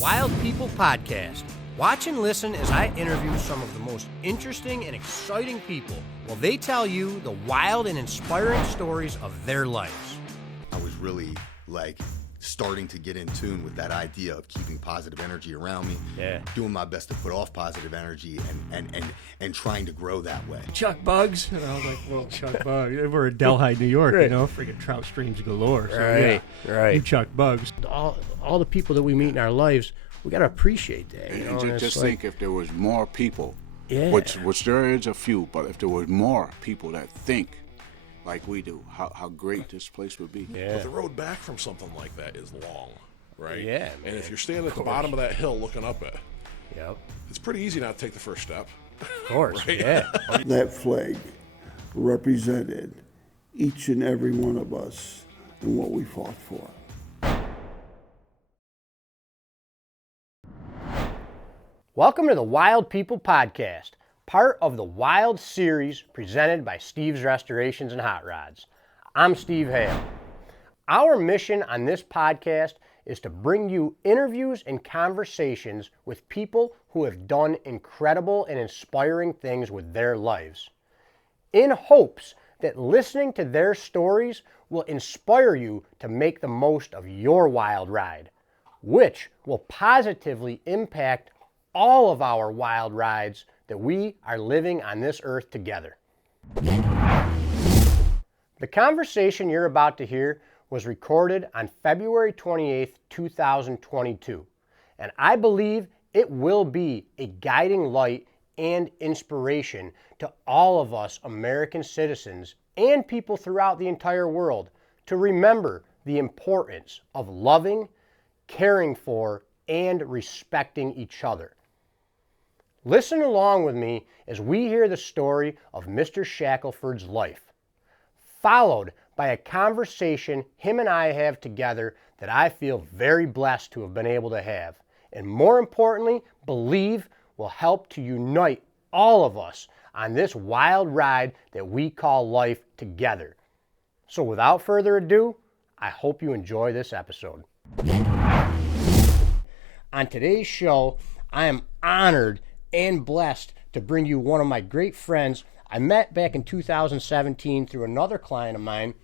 Wild People Podcast. Watch and listen as I interview some of the most interesting and exciting people while they tell you the wild and inspiring stories of their lives. I was really starting to get in tune with that idea of keeping positive energy around me, doing my best to put off positive energy and trying to grow that way. Chuck bugs. And I was like, well, Chuck bugs. We're in Delhi, New York, Right. you know, freaking trout streams galore. So, Right. You Chuck bugs. All the people that we meet in our lives, we got to appreciate that. You know? And just think if there was more people, Yeah. which there is a few, but if there was more people that think like we do, how great this place would be. Yeah. But the road back from something like that is long, right? Yeah, And man. if you're standing at the bottom of that hill looking up it, Yep. it's pretty easy not to take the first step. Of course. Right. Yeah. That flag represented each and every one of us and what we fought for. Welcome to the Wild People Podcast, part of the Wild series presented by Steve's Restorations and Hot Rods. I'm Steve Hale. Our mission on this podcast is to bring you interviews and conversations with people who have done incredible and inspiring things with their lives, in hopes that listening to their stories will inspire you to make the most of your wild ride, which will positively impact all of our wild rides that we are living on this earth together. The conversation you're about to hear was recorded on February 28th, 2022, and I believe it will be a guiding light and inspiration to all of us American citizens and people throughout the entire world to remember the importance of loving, caring for, and respecting each other. Listen along with me as we hear the story of Mr. Shackleford's life, followed by a conversation him and I have together that I feel very blessed to have been able to have, and more importantly, believe will help to unite all of us on this wild ride that we call life together. So without further ado, I hope you enjoy this episode. On today's show, I am honored and blessed to bring you one of my great friends I met back in 2017 through another client of mine.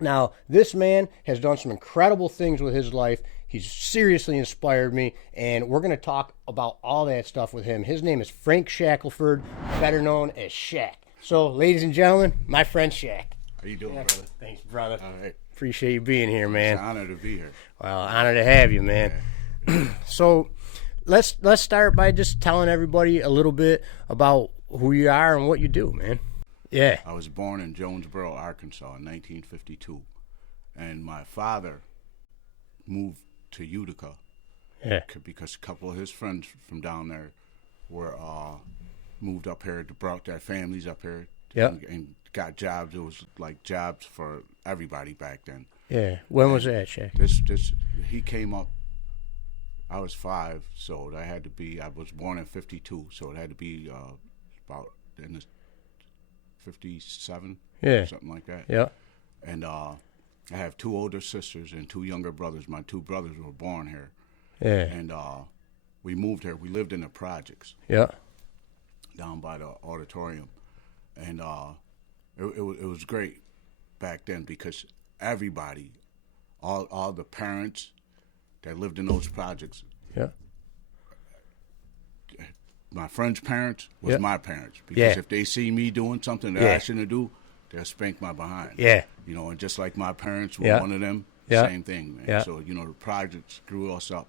Now, this man has done some incredible things with his life. He's seriously inspired me, and we're going to talk about all that stuff with him. His name is Frank Shackleford, better known as Shack. So, ladies and gentlemen, my friend Shack. How you doing, brother? Thanks, brother. All right. Appreciate you being here, man. It's an honor to be here. Well, honor to have you, man. So, let's start by just telling everybody a little bit about who you are and what you do, man. Yeah. I was born in Jonesboro, Arkansas in 1952, and my father moved to Utica because a couple of his friends from down there were moved up here, brought their families up here, and got jobs. It was like jobs for everybody back then. Yeah. When was that, Shaq? He came up. I was 5, so that had to be. I was born in 52, so it had to be about in the 57, something like that. Yeah. And I have 2 older sisters and 2 younger brothers. My 2 brothers were born here. Yeah. And we moved here. We lived in the projects. Yeah. Down by the auditorium, and it was great back then because everybody, all the parents that lived in those projects. Yeah. My friend's parents was my parents because Yeah. if they see me doing something that I shouldn't do, they'll spank my behind. Yeah. You know, and just like my parents were Yeah. one of them, Yeah. same thing, man. Yeah. So, the projects grew us up.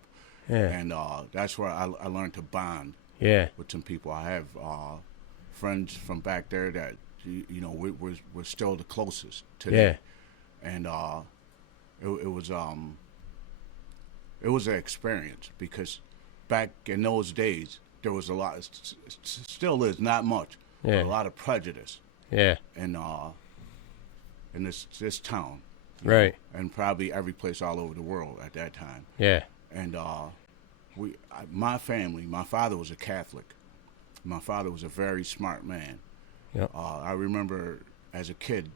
Yeah. And that's where I learned to bond with some people. I have friends from back there that, we're still the closest today. Yeah. And it was an experience because back in those days, there was a lot, still is, not much, but a lot of prejudice Yeah. in this town. Right. And probably every place all over the world at that time. Yeah. And my family, my father was a Catholic. My father was a very smart man. Yep. I remember as a kid,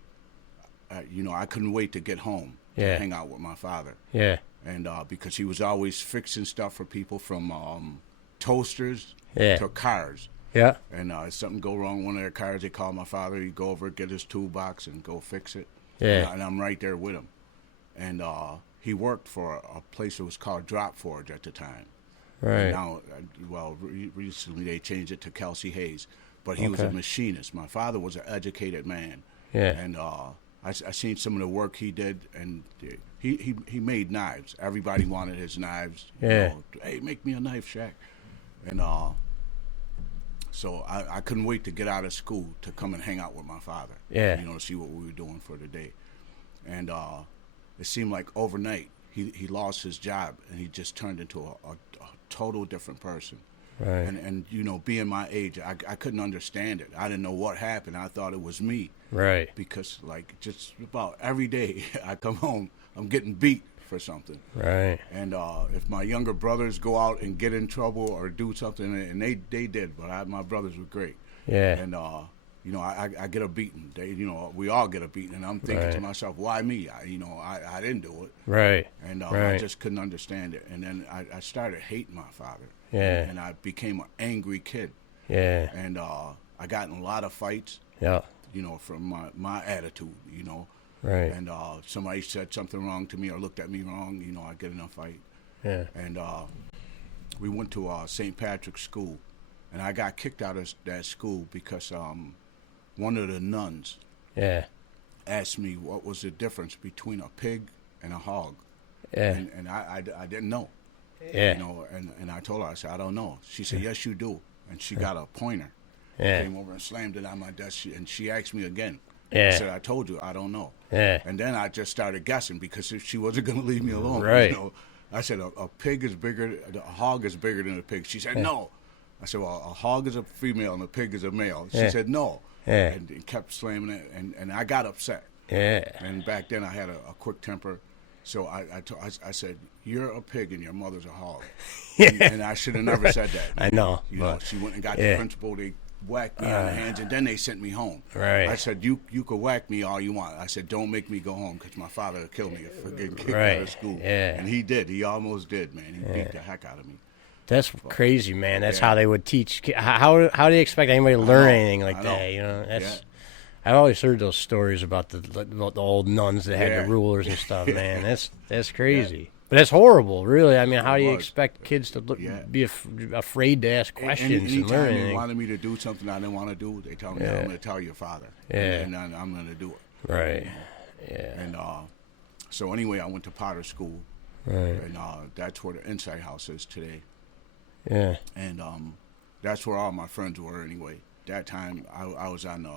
I couldn't wait to get home to hang out with my father. Yeah. And because he was always fixing stuff for people, from toasters Yeah. to cars. Yeah. And if something go wrong with one of their cars, they call my father. He'd go over, get his toolbox, and go fix it. Yeah. And I'm right there with him. And he worked for a place that was called Drop Forge at the time. Right. And now, recently they changed it to Kelsey Hayes. But he was a machinist. My father was an educated man. Yeah. And I seen some of the work he did, and he made knives. Everybody wanted his knives. Yeah. You know, hey, make me a knife, Shaq. And so I couldn't wait to get out of school to come and hang out with my father. Yeah. You know, to see what we were doing for the day. And it seemed like overnight he lost his job, and he just turned into a total different person. Right. And you know, being my age, I couldn't understand it. I didn't know what happened. I thought it was me. Right. Because like just about every day I come home, I'm getting beat for something. Right. And if my younger brothers go out and get in trouble or do something, and they did, but my brothers were great. Yeah. And you know, I get a beating. You know, we all get a beating, and I'm thinking to myself, why me? I didn't do it. Right. And right. I just couldn't understand it. And then I started hating my father. Yeah. And I became an angry kid. Yeah. And I got in a lot of fights. Yeah. You know, from my attitude. You know. Right. And somebody said something wrong to me or looked at me wrong. You know, I get in a fight. Yeah. And we went to St. Patrick's School, and I got kicked out of that school because one of the nuns asked me what was the difference between a pig and a hog. Yeah. And I didn't know. Yeah. You know, and I told her, I said, I don't know. She said, yes, you do. And she got a pointer. Yeah. Came over and slammed it on my desk, and she asked me again. Yeah. I said, I told you, I don't know. Yeah. And then I just started guessing because she wasn't going to leave me alone. Right. You know, I said, a pig is bigger, a hog is bigger than a pig. She said, no. I said, well, a hog is a female and a pig is a male. She said, no. Yeah. And kept slamming it, and I got upset. Yeah. And back then I had a quick temper. So I said, you're a pig and your mother's a hog. And I should have never said that. I know. You know, she went and got the principal. They whacked me on the hands, and then they sent me home. Right. I said, you could whack me all you want. I said, don't make me go home because my father would kill me for getting kicked out of school. Yeah. And he did. He almost did, man. He beat the heck out of me. That's crazy, man. That's how they would teach. How do you expect anybody to learn anything like that? You know, that's. I've always heard those stories about the old nuns that had the rulers and stuff. Man, that's crazy. But that's horrible, really. I mean, how do you expect kids to be afraid to ask questions and learn anything? They wanted me to do something I didn't want to do. They tell me, I'm going to tell your father. And I'm going to do it. Right. Yeah. And so anyway, I went to Potter School. Right. And that's where the Insight House is today. Yeah. And that's where all my friends were anyway. That time I was on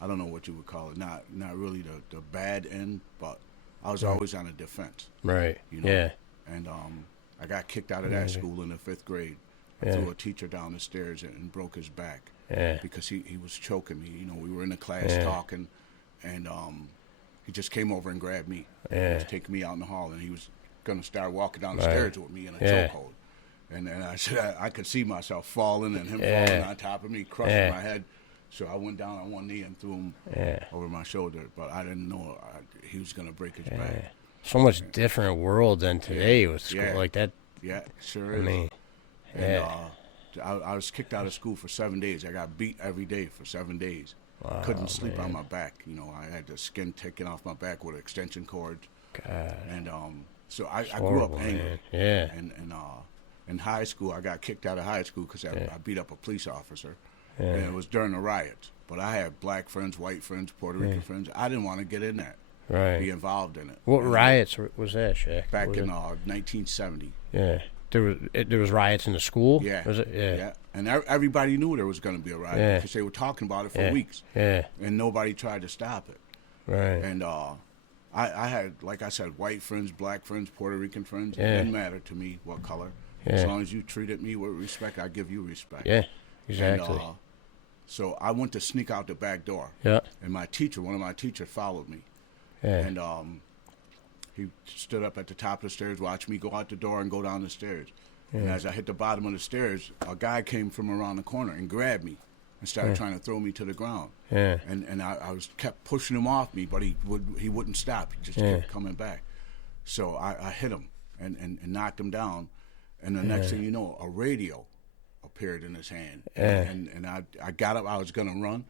I don't know what you would call it, not really the bad end, but I was always on the defense. Right. You know? Yeah. And I got kicked out of that school in the 5th grade. I threw a teacher down the stairs and broke his back. Yeah. Because he was choking me. You know, we were in the class talking, and he just came over and grabbed me. Yeah. He was taking me out in the hall, and he was going to start walking down the stairs with me in a chokehold. And I said I could see myself falling and him falling on top of me, crushing my head. So I went down on one knee and threw him over my shoulder, but I didn't know he was going to break his back. So much different world than today with school like that. Yeah, sure is. I mean, and I was kicked out of school for 7 days. I got beat every day for 7 days. Wow, couldn't sleep on my back. You know, I had the skin taken off my back with extension cords. God. And so I grew horrible, up angry. Man. Yeah. And in high school, I got kicked out of high school because I beat up a police officer. Yeah. And it was during the riots. But I had black friends, white friends, Puerto Rican friends. I didn't want to get in that. Right. Be involved in it. What riots was that, Shaq? Back in 1970. Yeah. There was riots in the school? Yeah. Was it? Yeah. Yeah. And everybody knew there was going to be a riot because they were talking about it for weeks. Yeah. And nobody tried to stop it. Right. And I had, like I said, white friends, black friends, Puerto Rican friends. It didn't matter to me what color. Yeah. As long as you treated me with respect, I give you respect. Yeah, exactly. And, so I went to sneak out the back door. Yeah. And one of my teachers followed me. Yeah. And he stood up at the top of the stairs, watched me go out the door and go down the stairs. Yeah. And as I hit the bottom of the stairs, a guy came from around the corner and grabbed me and started trying to throw me to the ground. Yeah. And I was kept pushing him off me, but he wouldn't stop. He just kept coming back. So I hit him and knocked him down. And the next thing you know, a radio appeared in his hand. And I got up. I was going to run.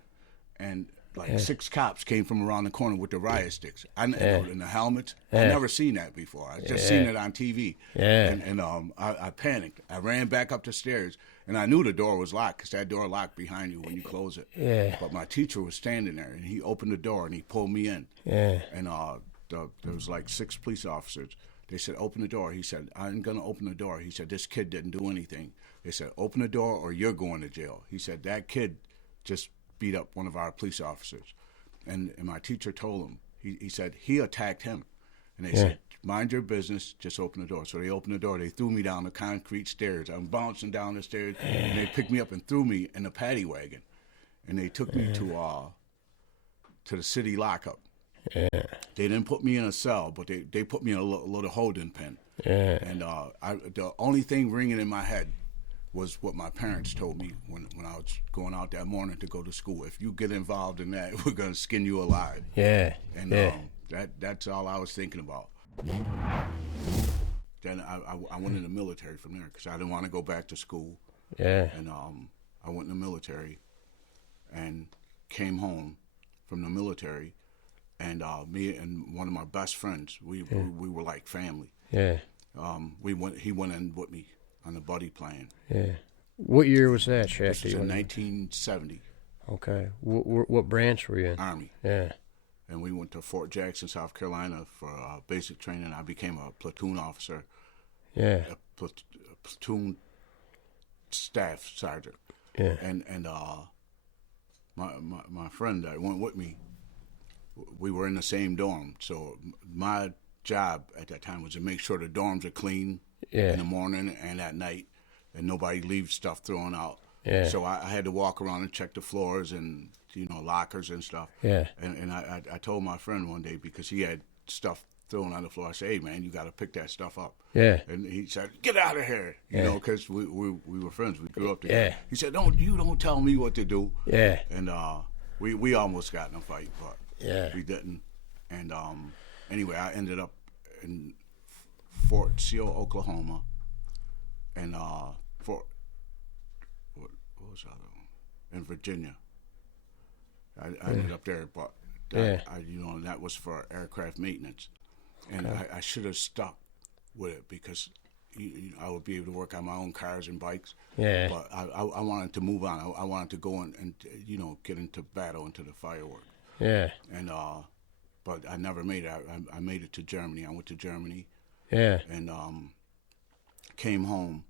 And like 6 cops came from around the corner with the riot sticks. In the helmets. I never seen that before. I just seen it on TV. And I panicked. I ran back up the stairs. And I knew the door was locked because that door locked behind you when you close it. But my teacher was standing there, and he opened the door, and he pulled me in. And there was like 6 police officers. They said, open the door. He said, I'm going to open the door. He said, this kid didn't do anything. They said, open the door or you're going to jail. He said, that kid just beat up one of our police officers. And my teacher told him, he said, he attacked him. And they said, mind your business, just open the door. So they opened the door. They threw me down the concrete stairs. I'm bouncing down the stairs. And they picked me up and threw me in the paddy wagon. And they took me to the city lockup. They didn't put me in a cell, but they put me in a little holding pen. And the only thing ringing in my head was what my parents told me when I was going out that morning to go to school. If you get involved in that, we're going to skin you alive. And that's all I was thinking about. Then I went in the military from there because I didn't want to go back to school. And I went in the military and came home from the military. And me and one of my best friends, we were like family. He went in with me on the buddy plan. What year was that, Shaq? This was in 1970. Okay. What branch were you in? Army. And we went to Fort Jackson, South Carolina for basic training. I became a platoon officer. A platoon staff sergeant. And my friend that went with me, we were in the same dorm. So my job at that time was to make sure the dorms are clean in the morning and at night, and nobody leaves stuff thrown out. So I had to walk around and check the floors and lockers and stuff. And I told my friend one day, because he had stuff thrown on the floor, I said, "Hey man, you got to pick that stuff up." And he said, "Get out of here," because we were friends. We grew up together. He said, "Don't tell me what to do." And we almost got in a fight, but we didn't. And anyway, I ended up in Fort Seal, Oklahoma, and what was the other one? In Virginia. I ended up there, but that was for aircraft maintenance, and I should have stuck with it because I would be able to work on my own cars and bikes. But I wanted to move on. I wanted to go and get into battle, into the firework. And but I never made it. I made it to Germany. I went to Germany. And came home.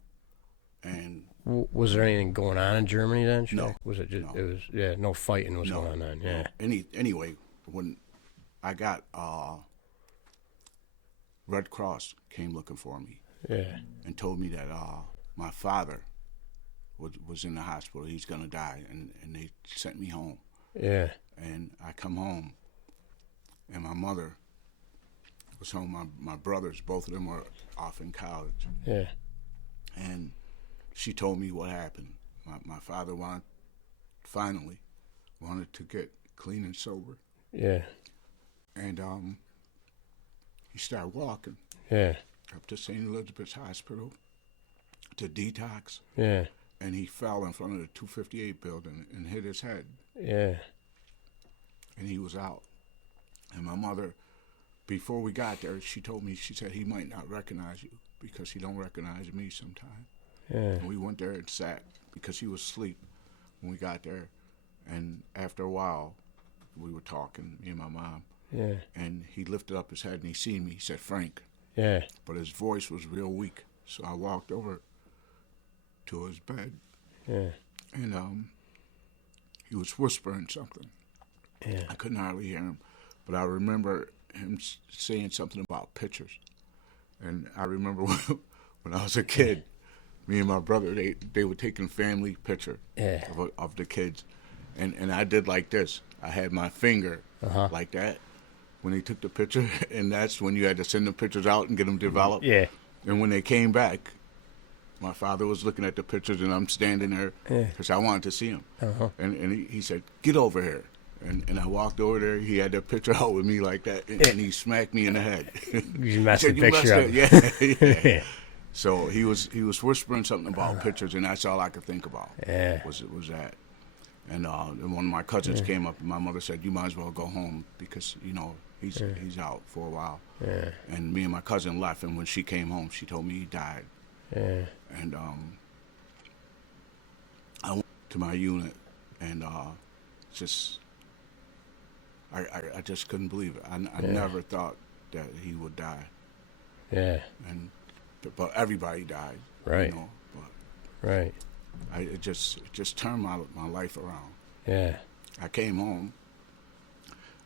And was there anything going on in Germany then? Shaq? No. Was it just? No. It was no fighting was going on. No. Anyway, when I got Red Cross came looking for me. And told me that my father was in the hospital. He's gonna die, and they sent me home. And I come home, and my mother was home. My brothers, both of them were off in college. And she told me what happened. My father finally wanted to get clean and sober. And he started walking up to St. Elizabeth's Hospital to detox. And he fell in front of the 258 building and hit his head. And he was out. And my mother, before we got there, she told me, she said, he might not recognize you because he don't recognize me sometimes. And we went there and sat because he was asleep when we got there. And after a while, we were talking, me and my mom. And he lifted up his head and he seen me. He said, "Frank." But his voice was real weak. So I walked over to his bed. And he was whispering something. I couldn't hardly hear him. But I remember him saying something about pictures. And I remember when I was a kid, me and my brother, they were taking family picture of the kids. And I did like this. I had my finger like that when they took the picture. And that's when you had to send the pictures out and get them developed. And when they came back, my father was looking at the pictures, and I'm standing there because I wanted to see him. And he said, "Get over here." And I walked over there. He had that picture out with me like that, and he smacked me in the head. You messed said, the picture up. Yeah. So he was whispering something about pictures, and that's all I could think about. Was that. And one of my cousins came up, and my mother said, "You might as well go home because he's out for a while." And me and my cousin left, and when she came home, she told me he died. And I went to my unit, and I just couldn't believe it. I never thought that he would die. But everybody died. Right. You know, but Right. it just turned my life around. Yeah. I came home.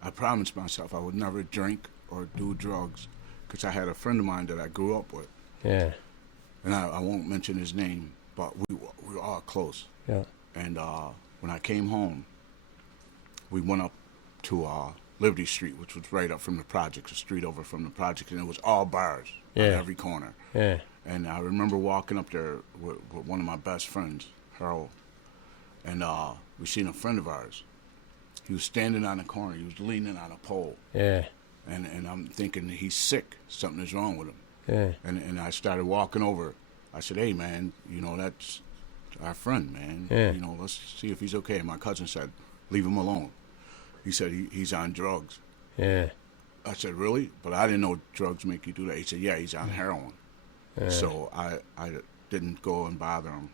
I promised myself I would never drink or do drugs because I had a friend of mine that I grew up with. Yeah. And I won't mention his name, but we were all close. Yeah. And when I came home, we went up to Liberty Street, which was right up from the projects, a street over from the projects, and it was all bars on every corner. Yeah. And I remember walking up there with one of my best friends, Harold, and we seen a friend of ours. He was standing on the corner. He was leaning on a pole. Yeah. And I'm thinking he's sick. Something is wrong with him. Yeah. And I started walking over. I said, "Hey, man, that's our friend, man. Yeah. Let's see if he's okay." And my cousin said, "Leave him alone." He said he's on drugs. Yeah. I said, "Really?" But I didn't know drugs make you do that. He said, "Yeah, he's on heroin." So I didn't go and bother him.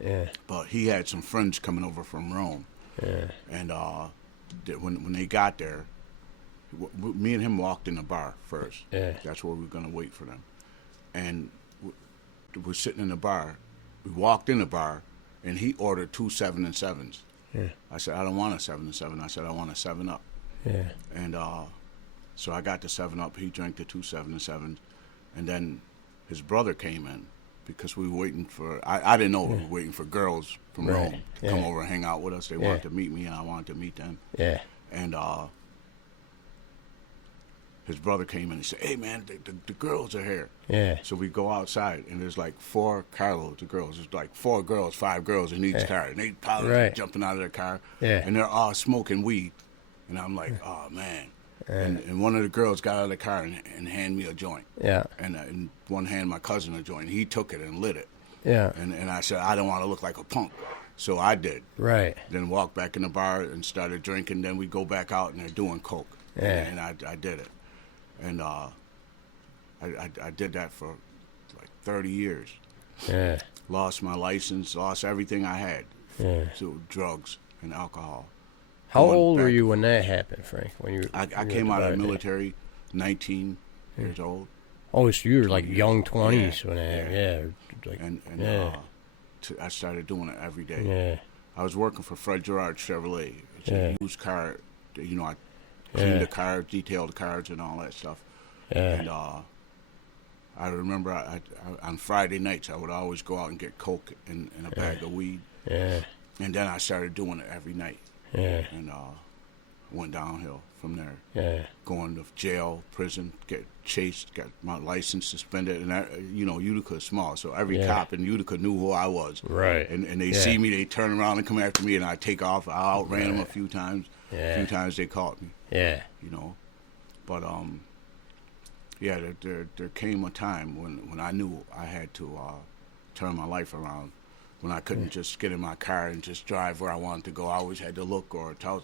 Yeah. But he had some friends coming over from Rome. Yeah. And when they got there, me and him walked in the bar first. Yeah. That's where we were going to wait for them. And we're sitting in the bar. We walked in the bar, and he ordered 2 7 and 7s. Yeah. I said, "I don't want a 7 and 7. I said, "I want a 7-Up." Yeah. And so I got the 7-Up. He drank the 2 7 and 7s. And then his brother came in because we were waiting for, I didn't know we were waiting for girls from Rome to come over and hang out with us. They wanted to meet me, and I wanted to meet them. Yeah. And his brother came in and said, "Hey, man, the girls are here." Yeah. So we go outside, and there's like 4 carloads of girls. There's like 4 girls, 5 girls in each car. And they probably jumping out of their car. Yeah. And they're all smoking weed. And I'm like, "Oh, man." And one of the girls got out of the car and handed me a joint. Yeah. And in one hand, my cousin a joint. He took it and lit it. Yeah. And I said, "I don't want to look like a punk." So I did. Right. Then walked back in the bar and started drinking. Then we go back out, and they're doing coke. Yeah. And I did it. And I did that for like 30 years. Yeah. Lost my license, lost everything I had Yeah. to drugs and alcohol. How Going old were back- you when that happened, Frank? When you I you came went out to of the bar? military, 19 years old. Oh, so you were like young 20s Yeah. when that, like, And yeah. I started doing it every day. Yeah. I was working for Fred Gerard Chevrolet. It's Yeah. a used car. I cleaned the cars, detailed the cars, and all that stuff. Yeah. And I remember on Friday nights I would always go out and get coke and a bag of weed. Yeah. And then I started doing it every night. Yeah. And went downhill from there. Yeah. Going to jail, prison, get chased, got my license suspended, and Utica is small, so every cop in Utica knew who I was. Right. And they see me, they turn around and come after me, and I take off. I outran them a few times. Yeah. A few times they caught me. Yeah. But there came a time when I knew I had to turn my life around. When I couldn't just get in my car and just drive where I wanted to go, I always had to look or tell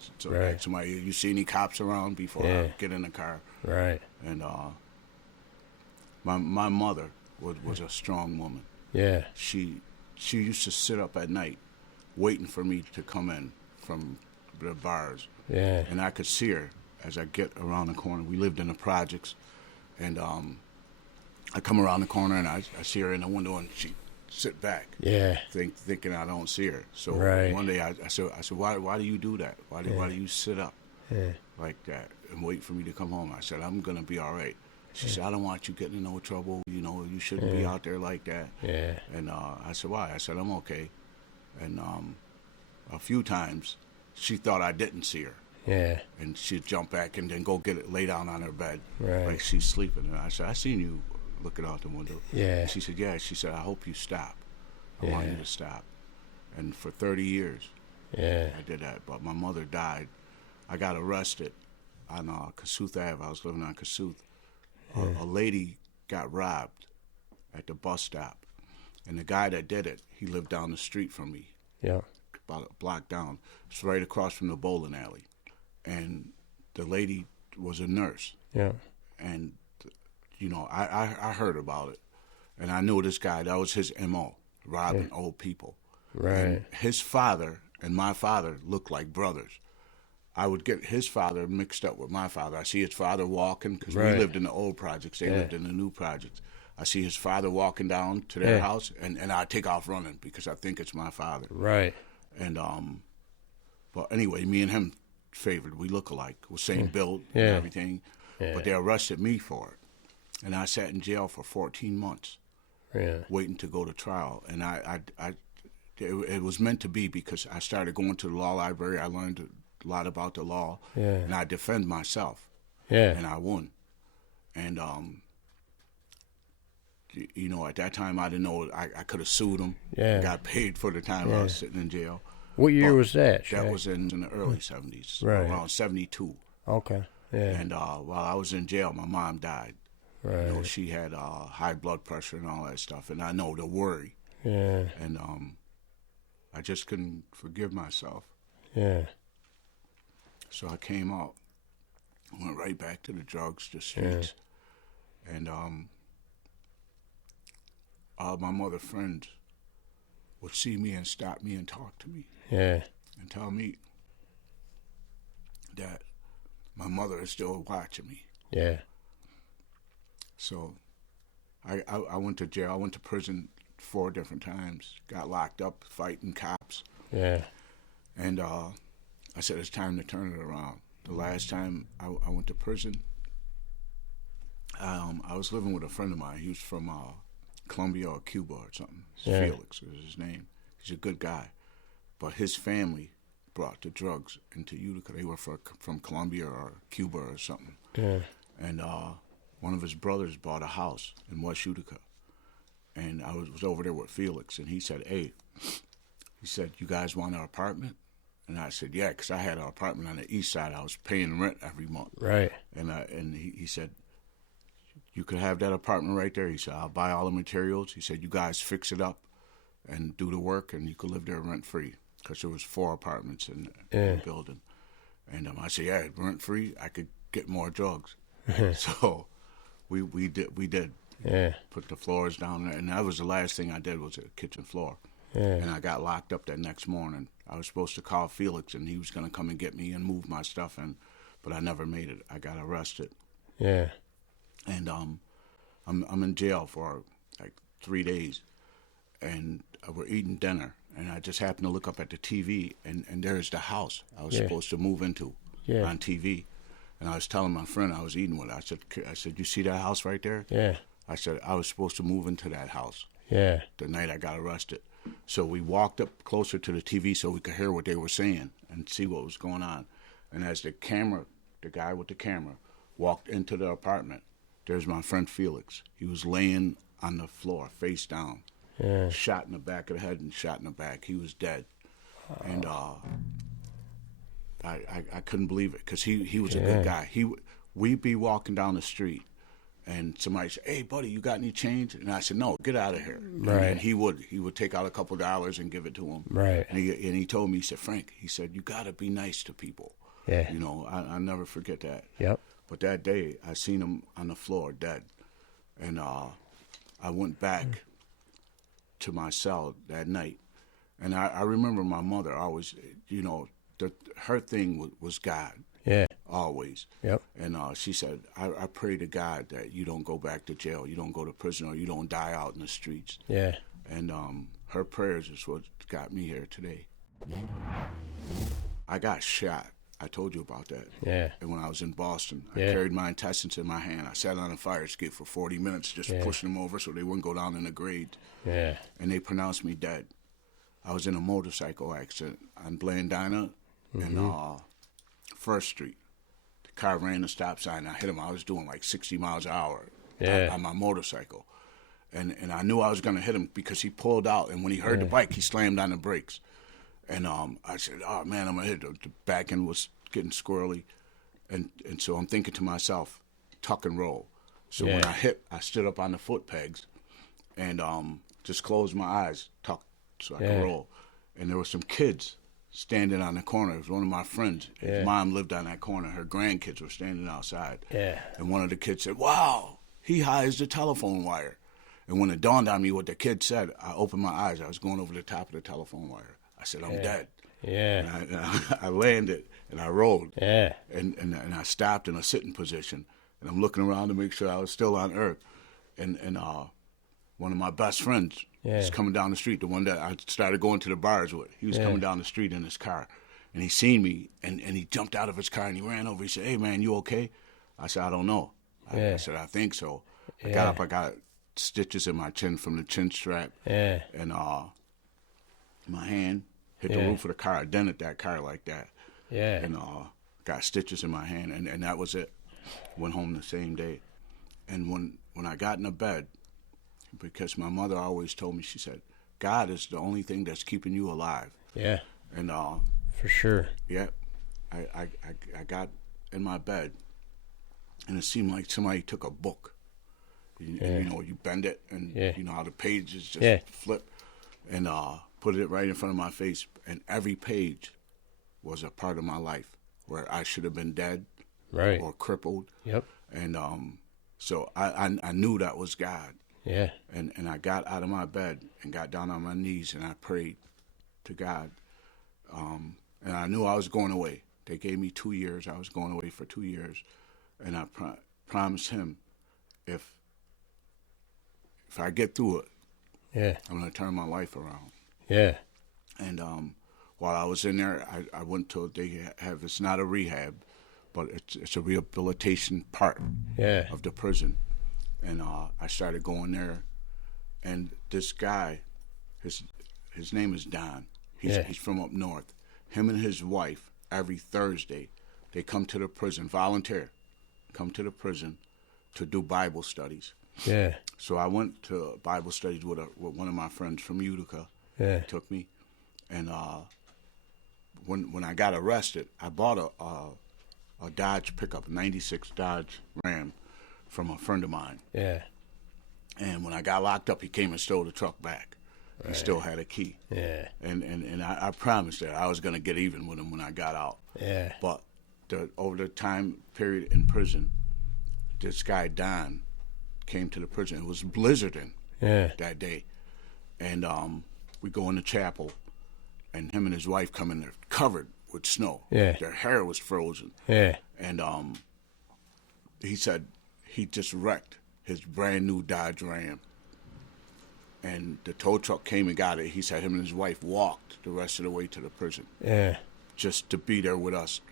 somebody, "You see any cops around?" before I get in the car. Right. And my mother was a strong woman. Yeah. She used to sit up at night waiting for me to come in from the bars. Yeah. And I could see her as I get around the corner. We lived in the projects, and I come around the corner and I see her in the window, and she sit back. Yeah. Thinking I don't see her. So Right. one day I said, why do you do that? Why do you sit up like that and wait for me to come home? I said, "I'm gonna be all right." She said, "I don't want you getting in no trouble. You shouldn't be out there like that." Yeah. And I said, "Why?" I said, "I'm okay." And a few times she thought I didn't see her. Yeah. And she'd jump back and then go lay down on her bed Right. like she's sleeping. And I said, "I seen you looking out the window." Yeah. And she said, "Yeah." She said, "I hope you stop." I want you to stop. And for 30 years, I did that. But my mother died. I got arrested on Kossuth Ave. I was living on Kossuth. A lady got robbed at the bus stop. And the guy that did it, he lived down the street from me. Yeah. About a block down. It's right across from the bowling alley. And the lady was a nurse. Yeah. And, you know, I heard about it. And I knew this guy, that was his M.O., robbing old people. Right. And his father and my father looked like brothers. I would get his father mixed up with my father. I see his father walking, because we lived in the old projects. They lived in the new projects. I see his father walking down to their house, and I take off running because I think it's my father. Right. And, but anyway, me and him favored. We look alike. We're same build and everything. Yeah. But they arrested me for it. And I sat in jail for 14 months. Waiting to go to trial. And it was meant to be, because I started going to the law library. I learned a lot about the law, and I defend myself. And I won. And you know, at that time I didn't know I could have sued them. Got paid for the time I was sitting in jail. What year was that? That was in the early 70s, around 72. Okay. Yeah. And while I was in jail, my mom died. Right. You know, she had high blood pressure and all that stuff, and I know the worry. Yeah. And I just couldn't forgive myself. Yeah. So I came out, went right back to the drugs, the streets. And all my mother friends would see me and stop me and talk to me. And tell me that my mother is still watching me. So I went to jail. I went to prison 4 different times. Got locked up fighting cops. And I said, it's time to turn it around. The last time I went to prison, I was living with a friend of mine. He was from Colombia or Cuba or something. Felix was his name. He's a good guy. But his family brought the drugs into Utica. They were from Colombia or Cuba or something. And one of his brothers bought a house in West Utica. And I was over there with Felix, and he said, hey, you guys want an apartment? And I said, yeah, because I had an apartment on the east side. I was paying rent every month. Right. And he said, you could have that apartment right there. He said, I'll buy all the materials. He said, you guys fix it up and do the work, and you could live there rent-free, because there was 4 apartments in the building. And I said, yeah, rent-free, I could get more drugs. So we did. Put the floors down there, and that was the last thing I did, was the kitchen floor. And I got locked up that next morning. I was supposed to call Felix, and he was going to come and get me and move my stuff in, but I never made it. I got arrested. And I'm in jail for like 3 days, and we're eating dinner, and I just happened to look up at the TV, and there's the house I was supposed to move into on TV. And I was telling my friend I was eating with, I said, you see that house right there? I said, I was supposed to move into that house the night I got arrested. So we walked up closer to the TV so we could hear what they were saying and see what was going on. And as the guy with the camera, walked into the apartment, there's my friend Felix. He was laying on the floor, face down, shot in the back of the head and shot in the back. He was dead. And I couldn't believe it, because he was a good guy. We'd be walking down the street, and somebody said, hey, buddy, you got any change? And I said, no, get out of here. And he would take out a couple $dollars and give it to him. And he told me, he said, Frank, he said, you got to be nice to people. You know, I'll never forget that. But that day, I seen him on the floor dead. And I went back to my cell that night. And I remember my mother always, you know, her thing was God. Always. And she said, I pray to God that you don't go back to jail, you don't go to prison, or you don't die out in the streets. And her prayers is what got me here today. I got shot. I told you about that. And when I was in Boston, I carried my intestines in my hand. I sat on a fire escape for 40 minutes, just pushing them over so they wouldn't go down in the grade. And they pronounced me dead. I was in a motorcycle accident on Blandina and First Street. The car ran the stop sign. I hit him. I was doing like 60 miles an hour on my motorcycle. and I knew I was going to hit him because he pulled out, and when he heard the bike, he slammed on the brakes. And I said, oh, man, I'm going to hit him. The back end was getting squirrely. And so I'm thinking to myself, tuck and roll. So when I hit, I stood up on the foot pegs and just closed my eyes, tucked so I could roll. And there were some kids standing on the corner. It was one of my friends. His mom lived on that corner. Her grandkids were standing outside. And one of the kids said, wow, he hides the telephone wire. And when it dawned on me what the kid said, I opened my eyes. I was going over the top of the telephone wire. I said, I'm dead. And I landed and I rolled. And I stopped in a sitting position. And I'm looking around to make sure I was still on earth. And one of my best friends was coming down the street, the one that I started going to the bars with. He was coming down the street in his car. And he seen me, and he jumped out of his car, and he ran over. He said, hey, man, you okay? I said, I don't know. I said, I think so. I got up. I got stitches in my chin from the chin strap. And my hand hit the roof of the car. I dented that car like that. And got stitches in my hand, and that was it. Went home the same day. And when I got in the bed, because my mother always told me, she said, God is the only thing that's keeping you alive. And for sure. I got in my bed, and it seemed like somebody took a book. And, you know, you bend it, and you know how the pages just flip, and put it right in front of my face, and every page was a part of my life where I should have been dead or crippled. And so I knew that was God. And I got out of my bed and got down on my knees, and I prayed to God. And I knew I was going away. They gave me 2 years. I was going away for 2 years. And I promised him, if I get through it, I'm going to turn my life around. And while I was in there, I went to, they have, it's not a rehab, but it's a rehabilitation part of the prison. And I started going there, and this guy, his name is Don. He's from up north. Him and his wife, every Thursday, they come to the prison, volunteer, come to the prison to do Bible studies. So I went to Bible studies with one of my friends from Utica. He took me, and when I got arrested, I bought a Dodge pickup, a '96 Dodge Ram, from a friend of mine. And when I got locked up, he came and stole the truck back. He still had a key. And I promised that I was going to get even with him when I got out. But over the time period in prison, this guy, Don, came to the prison. It was blizzarding that day. And we go in the chapel, and him and his wife come in there covered with snow. Their hair was frozen. And he said he just wrecked his brand new Dodge Ram. And the tow truck came and got it. He said him and his wife walked the rest of the way to the prison. Just to be there with us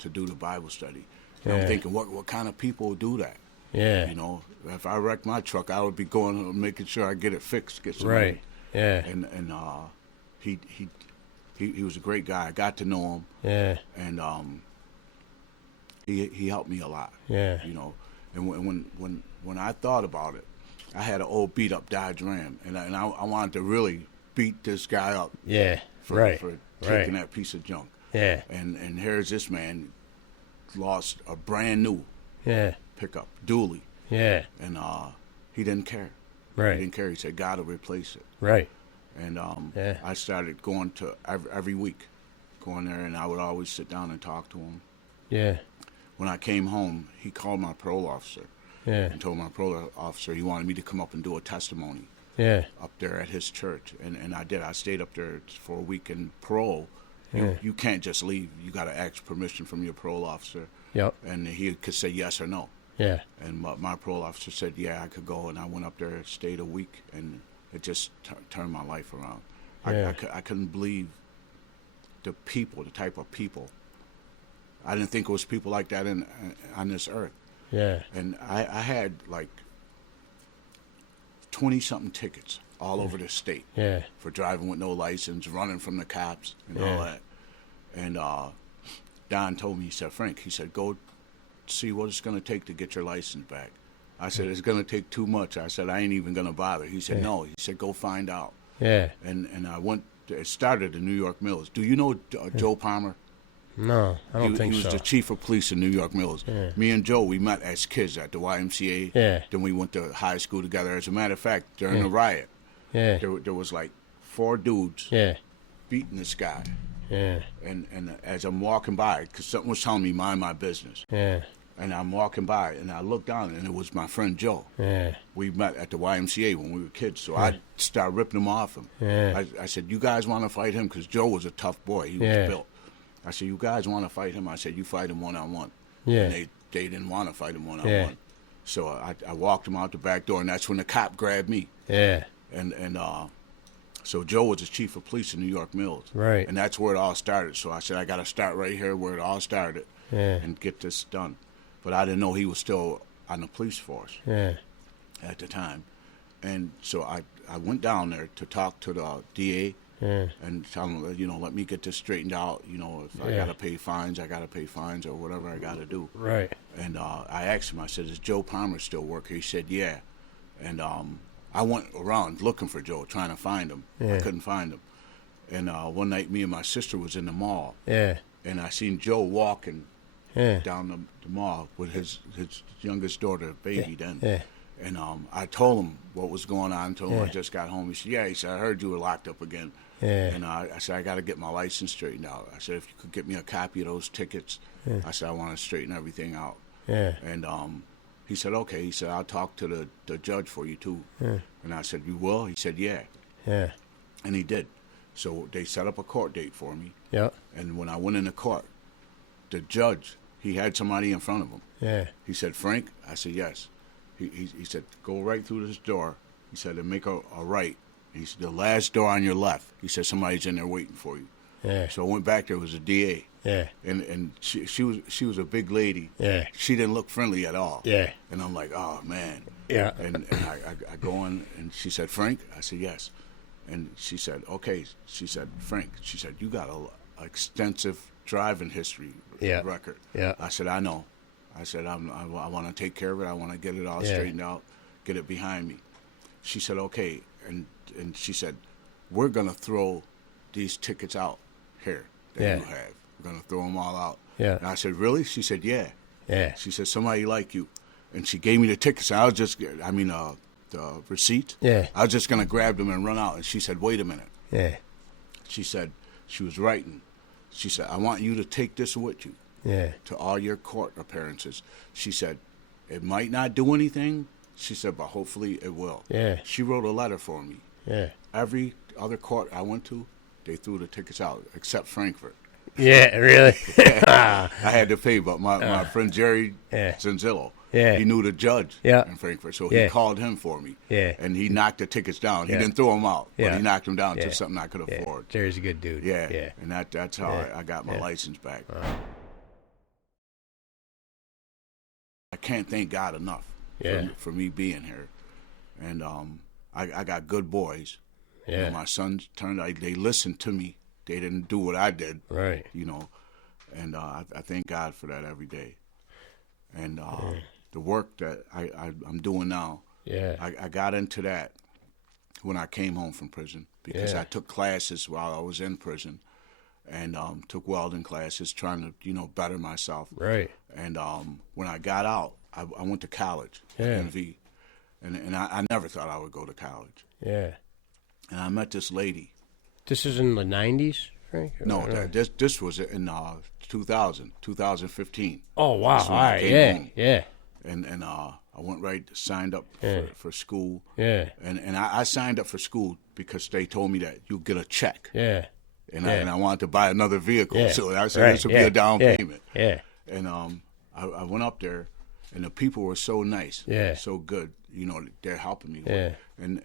to do the Bible study. And I'm thinking, what kind of people do that? You know, if I wrecked my truck, I would be going and making sure I get it fixed, get some money. And he was a great guy. I got to know him. And he helped me a lot. You know, and when I thought about it, I had an old beat up Dodge Ram, and I wanted to really beat this guy up. For taking that piece of junk. And here's this man lost a brand new pickup, dually. And he didn't care. He didn't care. He said God will replace it. And I started going to every week, going there, and I would always sit down and talk to him. When I came home, he called my parole officer and told my parole officer he wanted me to come up and do a testimony up there at his church. And I did. I stayed up there for a week. In parole, you can't just leave. You got to ask permission from your parole officer. And he could say yes or no. And my parole officer said, yeah, I could go. And I went up there, stayed a week, and it just turned my life around. I couldn't believe the type of people. I didn't think it was people like that on this earth. And I had like 20-something tickets all over the state for driving with no license, running from the cops, and all that. And Don told me, he said, Frank, he said, go see what it's going to take to get your license back. I said, it's going to take too much. I said, I ain't even going to bother. He said, no. He said, go find out. Yeah. And I went, it started in New York Mills. Do you know Joe Palmer? No, I don't think so. He was the chief of police in New York Mills. Yeah. Me and Joe, we met as kids at the YMCA. Yeah. Then we went to high school together. As a matter of fact, during the riot, Yeah. there was like 4 dudes Yeah. beating this guy. Yeah. And as I'm walking by, because something was telling me, mind my business. Yeah. And I'm walking by, and I looked down, and it was my friend Joe. Yeah. We met at the YMCA when we were kids, so I started ripping him off him. Yeah. I said, you guys want to fight him? Because Joe was a tough boy. He was Yeah. built. I said, you guys want to fight him? I said, you fight him one-on-one. Yeah. And they didn't want to fight him one-on-one. Yeah. So I walked him out the back door, and that's when the cop grabbed me. Yeah. And so Joe was the chief of police in New York Mills. Right. And that's where it all started. So I said, I got to start right here where it all started and get this done. But I didn't know he was still on the police force at the time. And so I went down there to talk to the DA and tell him, you know, let me get this straightened out. You know, if I got to pay fines, I got to pay fines or whatever I got to do. Right. And I asked him, I said, is Joe Palmer still working? He said, yeah. And I went around looking for Joe, trying to find him. I couldn't find him. And one night, me and my sister was in the mall. Yeah. And I seen Joe walking Yeah. down the mall with his youngest daughter, baby, then. Yeah. And I told him what was going on. Told him I just got home. He said, yeah. He said, I heard you were locked up again. Yeah. And I said, I got to get my license straightened out. I said, if you could get me a copy of those tickets. I said, I want to straighten everything out. Yeah. And he said, okay. He said, I'll talk to the judge for you, too. And I said, you will? He said, yeah. Yeah. And he did. So they set up a court date for me. Yeah. And when I went into court, the judge, he had somebody in front of him. Yeah. He said, Frank? I said, yes. He said, go right through this door. He said, and make a right. He said, the last door on your left. He said, somebody's in there waiting for you. Yeah. So I went back there. It was a DA. Yeah. And she was a big lady. Yeah. She didn't look friendly at all. Yeah. And I'm like, oh, man. Yeah. And I go in, and she said, Frank? I said, yes. And she said, okay. She said, Frank, she said, you got a extensive driving history record. Yeah. I said, I know. I said, I want to take care of it. I want to get it all straightened out, get it behind me. She said, okay. And she said, we're going to throw these tickets out here that you have. We're going to throw them all out. Yeah. And I said, really? She said, yeah. Yeah. She said, somebody like you. And she gave me the tickets. And I was just, the receipt. Yeah. I was just going to grab them and run out. And she said, wait a minute. Yeah. She said, she was writing. She said, I want you to take this with you to all your court appearances. She said, it might not do anything. She said, but hopefully it will. Yeah. She wrote a letter for me. Yeah. Every other court I went to, they threw the tickets out, except Frankfurt. Yeah, really? I had to pay, but my friend Jerry Zenzillo, he knew the judge in Frankfurt, so he called him for me. Yeah. And he knocked the tickets down. He didn't throw them out, but he knocked them down to something I could afford. Jerry's a good dude. Yeah. Yeah. And that's how I got my license back. I can't thank God enough for me being here. And I got good boys. Yeah. You know, my sons they listened to me. They didn't do what I did. Right. You know, and I thank God for that every day. And the work that I'm doing now, I got into that when I came home from prison because I took classes while I was in prison and took welding classes trying to, better myself. Right. And when I got out, I went to college at NV. And I never thought I would go to college. Yeah. And I met this lady. This is in the 90s, Frank? No, this was in 2015. Oh, wow. All right. Yeah. And I went signed up for school. Yeah. And I signed up for school because they told me that you get a check. Yeah. And I wanted to buy another vehicle. Yeah. So I said this would be a down payment. Yeah. And I went up there, and the people were so nice. Yeah. So good. They're helping me. Yeah. And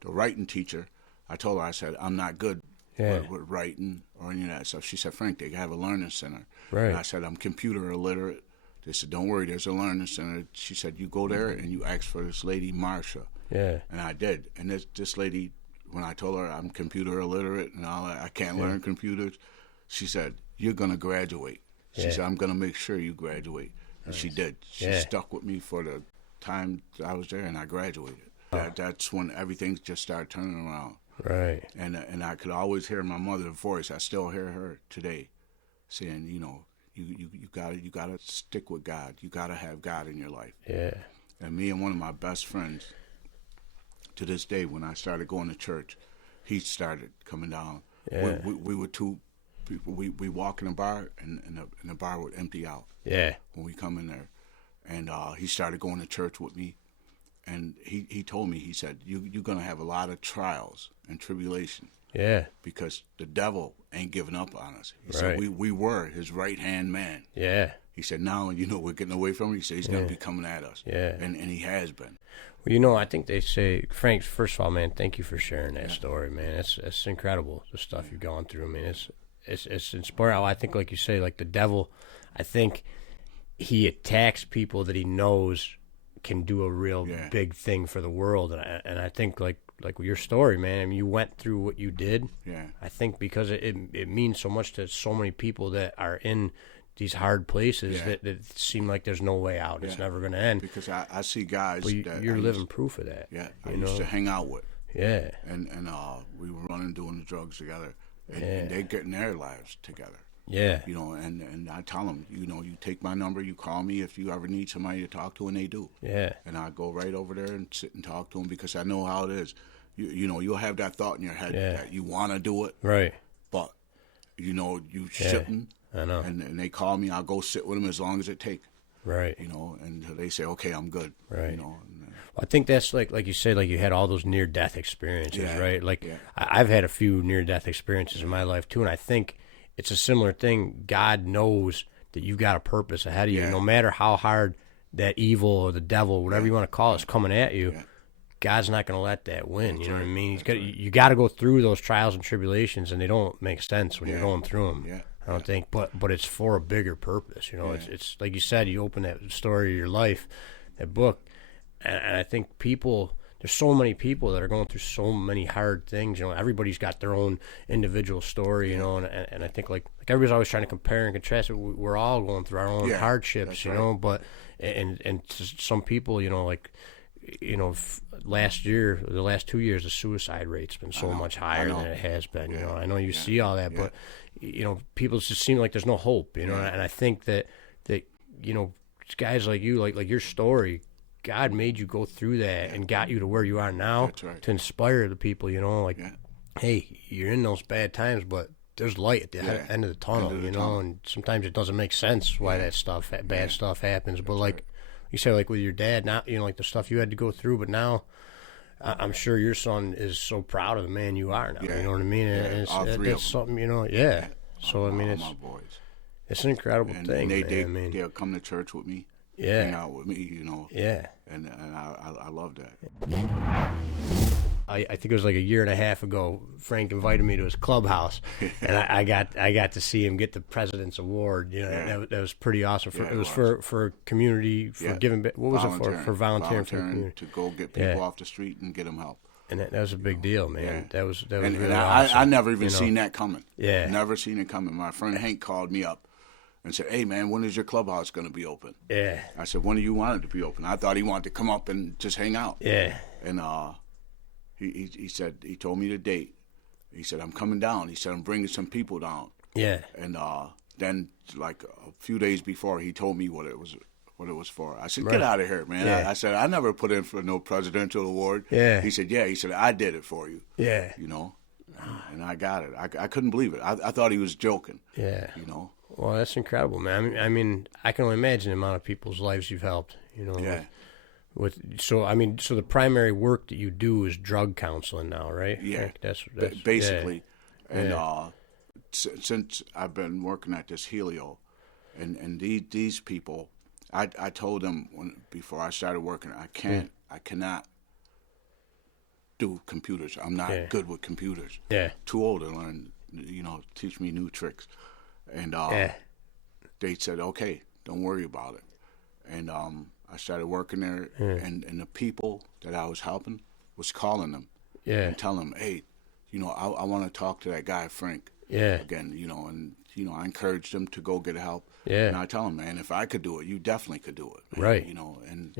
the writing teacher, I told her, I said, I'm not good with writing or any of that stuff. She said, Frank, they have a learning center. Right. And I said, I'm computer illiterate. They said, don't worry, there's a learning center. She said, you go there and you ask for this lady, Marsha. Yeah. And I did. And this lady, when I told her I'm computer illiterate and all that, I can't learn computers, she said, you're going to graduate. She said, I'm going to make sure you graduate. And she did. She stuck with me for the time I was there and I graduated. That's when everything just started turning around. Right. And I could always hear my mother's voice. I still hear her today saying, you know, you gotta stick with God. You gotta have God in your life. Yeah. And me and one of my best friends, to this day, when I started going to church, he started coming down. Yeah. We were two people. We walk in a bar, and the bar would empty out. Yeah. When we come in there, and he started going to church with me. And he told me, he said, you're going to have a lot of trials and tribulation. Yeah. Because the devil ain't giving up on us. He Right. said, we were his right-hand man. Yeah. He said, now, you know, we're getting away from him. He said, he's going to be coming at us. Yeah. And he has been. Well, you know, I think they say, Frank, first of all, man, thank you for sharing that story, man. It's incredible, the stuff you've gone through. I mean, it's inspiring. I think, like you say, like the devil, I think he attacks people that he knows can do a real big thing for the world, and I think like with your story, man. I mean, you went through what you did. Yeah. I think because it means so much to so many people that are in these hard places that seem like there's no way out. It's never going to end. Because I see guys that you're living proof of that. Yeah, I used to hang out with. Yeah. And we were running, doing the drugs together, and they getting their lives together. Yeah. You know, and I tell them, you know, you take my number, you call me if you ever need somebody to talk to, and they do. Yeah. And I go right over there and sit and talk to them because I know how it is. You know, you'll have that thought in your head that you want to do it. Right. But, you know, you shouldn't. I know. And they call me, I'll go sit with them as long as it takes. Right. You know, and they say, okay, I'm good. Right. You know. I think that's like you said, like you had all those near-death experiences, right? Like yeah. I've had a few near-death experiences in my life too, and I think it's a similar thing. God knows that you've got a purpose ahead of you. No matter how hard that evil or the devil, whatever you want to call it, is coming at you, God's not going to let that win. That's you know right. what I mean? You got to go through those trials and tribulations, and they don't make sense when you're going through them. Yeah. I don't think, but it's for a bigger purpose. You know, it's like you said. You open that story of your life, that book, and I think there's so many people that are going through so many hard things. You know, everybody's got their own individual story. You know, and I think like everybody's always trying to compare and contrast. We're all going through our own hardships. You know, but and to some people, you know, like. You know, last year, the last 2 years, the suicide rate's been so much higher than it has been. You know, I know you see all that, but you know, people just seem like there's no hope. You know, and I think that you know, guys like you, like your story, God made you go through that and got you to where you are now to inspire the people. You know, like, hey, you're in those bad times, but there's light at the end of the tunnel. You know, and sometimes it doesn't make sense why that stuff, bad stuff happens, but like. You say, like, with your dad, not, you know, like the stuff you had to go through, but now I'm sure your son is so proud of the man you are now. You know what I mean? And all three that's something, you know, So, I mean, my boys. It's an incredible thing, and they'll come to church with me, hang out with me, you know. Yeah. And I love that. I think it was like a year and a half ago. Frank invited me to his clubhouse, and I got to see him get the President's Award. You know, that was pretty awesome. It was for community, for giving. What was it for? For volunteering for the community, to go get people off the street and get them help. And that was a big deal, man. Yeah. That was and really awesome. I never even seen that coming. Yeah, never seen it coming. My friend Hank called me up and said, "Hey, man, when is your clubhouse going to be open?" Yeah. I said, "When do you want it to be open?" I thought he wanted to come up and just hang out. Yeah. And he said, he told me the date. He said, "I'm coming down." He said, "I'm bringing some people down." Yeah. And then, like a few days before, he told me what it was for. I said, Right. "Get out of here, man." Yeah. I said, "I never put in for no presidential award." Yeah. He said, "Yeah." He said, "I did it for you." Yeah. You know, and I got it. I couldn't believe it. I thought he was joking. Yeah. You know. Well, that's incredible, man. I mean, I can only imagine the amount of people's lives you've helped. You know. Yeah. So the primary work that you do is drug counseling now, right? Yeah. That's basically. Yeah. And since I've been working at this Helio, and these people, I told them before I started working, I cannot do computers. I'm not good with computers. Yeah. Too old to learn, teach me new tricks. And they said, "Okay, don't worry about it." And I started working there, and the people that I was helping was calling them and telling them, "Hey, I want to talk to that guy, Frank, again, and, I encouraged them to go get help. Yeah. And I tell them, man, if I could do it, you definitely could do it. Man, Right. And,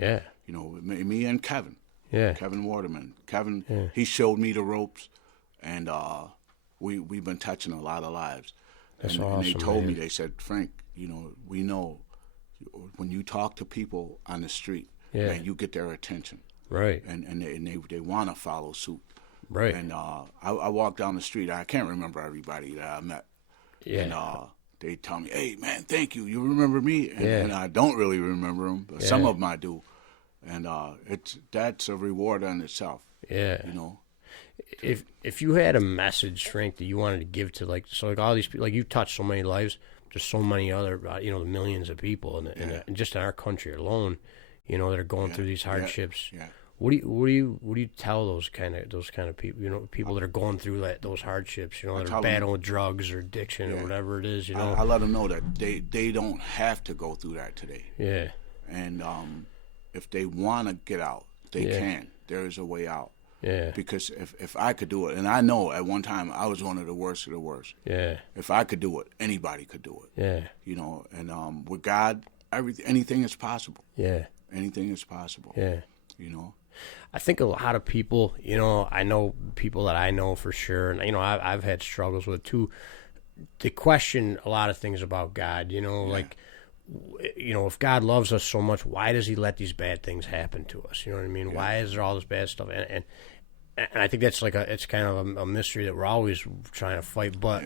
You know, me and Kevin. Yeah. Kevin Waterman. Kevin, he showed me the ropes, and we've been touching a lot of lives. That's and they awesome, told me, man. they said, Frank, you know, we know when you talk to people on the street, man, you get their attention. Right. And they want to follow suit. Right. And I walked down the street. I can't remember everybody that I met. Yeah. And they tell me, hey, man, thank you. You remember me? And I don't really remember them, but some of them I do. And that's a reward in itself. Yeah. You know? If you had a message, Frank, that you wanted to give to, like all these people, like you've touched so many lives, there's so many other, the millions of people, and just in our country alone, that are going through these hardships. Yeah. What do you tell those kind of people, people that are going through those hardships, that are battling with drugs or addiction or whatever it is, I let them know that they don't have to go through that today. Yeah. And if they want to get out, they can. There is a way out. Yeah. Because if I could do it, and I know at one time I was one of the worst of the worst. Yeah. If I could do it, anybody could do it. Yeah. And with God, anything is possible. Yeah. Anything is possible. Yeah. I think a lot of people, I know people that I know for sure, and I've had struggles with it too. They question a lot of things about God. Like, if God loves us so much, why does He let these bad things happen to us? You know what I mean? Why is there all this bad stuff? And I think that's it's kind of a mystery that we're always trying to fight. But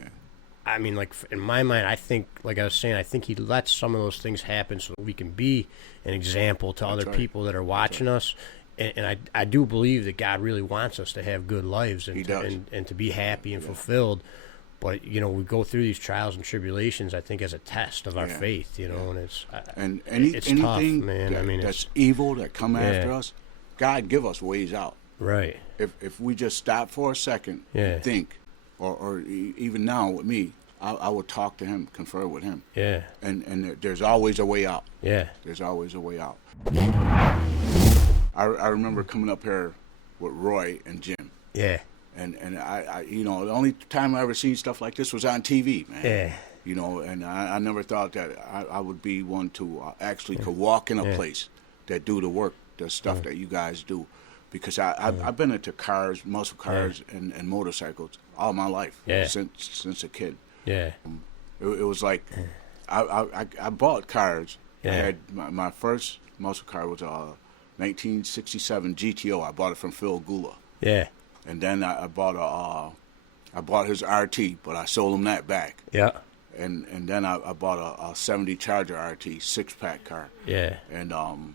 I mean, like in my mind, I think, like I was saying, I think He lets some of those things happen so that we can be an example to other people that are watching us. And I do believe that God really wants us to have good lives and to be happy and fulfilled. But, we go through these trials and tribulations, I think, as a test of our faith, and it's anything tough, man. That's evil that come after us, God give us ways out. Right. If we just stop for a second and think, or even now with me, I would talk to Him, confer with Him. Yeah. And there's always a way out. Yeah. There's always a way out. I remember coming up here with Roy and Jim. Yeah. And I the only time I ever seen stuff like this was on TV, man. Yeah. And I never thought that I would be one to actually could walk in a place that do the work, the stuff that you guys do. Because I've been into cars, muscle cars, and motorcycles all my life, since a kid. Yeah. It was like I bought cars. Yeah. I had my first muscle car was a 1967 GTO. I bought it from Phil Gula. Yeah. And then I bought his RT, but I sold him that back. Yeah. And then I bought a 70 Charger RT 6-pack car. Yeah. And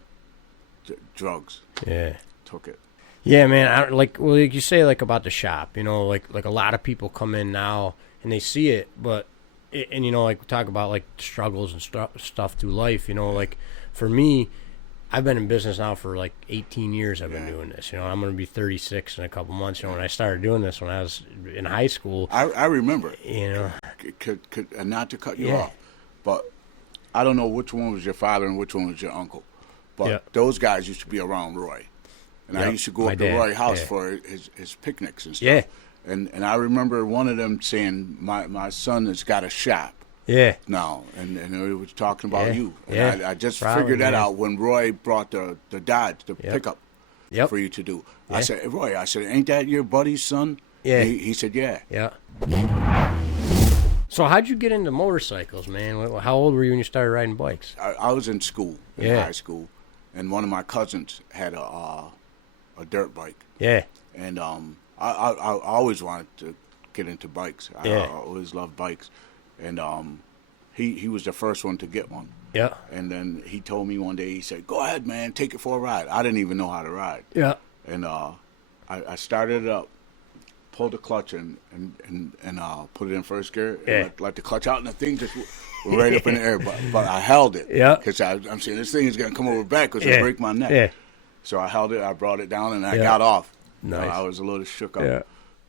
drugs. Yeah. Took it. Yeah, man. Like you say, like about the shop, like a lot of people come in now and they see it, but like we talk about like struggles and stuff through life. Like for me, I've been in business now for like 18 years. I've been doing this. I'm going to be 36 in a couple months. When I started doing this when I was in high school. I remember. Not to cut you off, but I don't know which one was your father and which one was your uncle. But those guys used to be around Roy. And I used to go up to Roy's house for his picnics and stuff. Yeah. And I remember one of them saying, my son has got a shop. Yeah. Now, and it was talking about you. And yeah. I just figured that out when Roy brought the Dodge, the pickup for you to do. I said, Roy, ain't that your buddy's son? Yeah. He said, yeah. Yeah. So how'd you get into motorcycles, man? How old were you when you started riding bikes? I was in school, in high school, and one of my cousins had a dirt bike. Yeah. And I always wanted to get into bikes. I always loved bikes. And he was the first one to get one. Yeah. And then he told me one day, he said, go ahead, man, take it for a ride. I didn't even know how to ride. Yeah. And I started it up, pulled the clutch and put it in first gear and let the clutch out, and the thing just went right up in the air. But I held it. Yeah. Because I'm saying this thing is going to come over backwards and break my neck. Yeah. So I held it, I brought it down, and I got off. Nice. I was a little shook up. Yeah.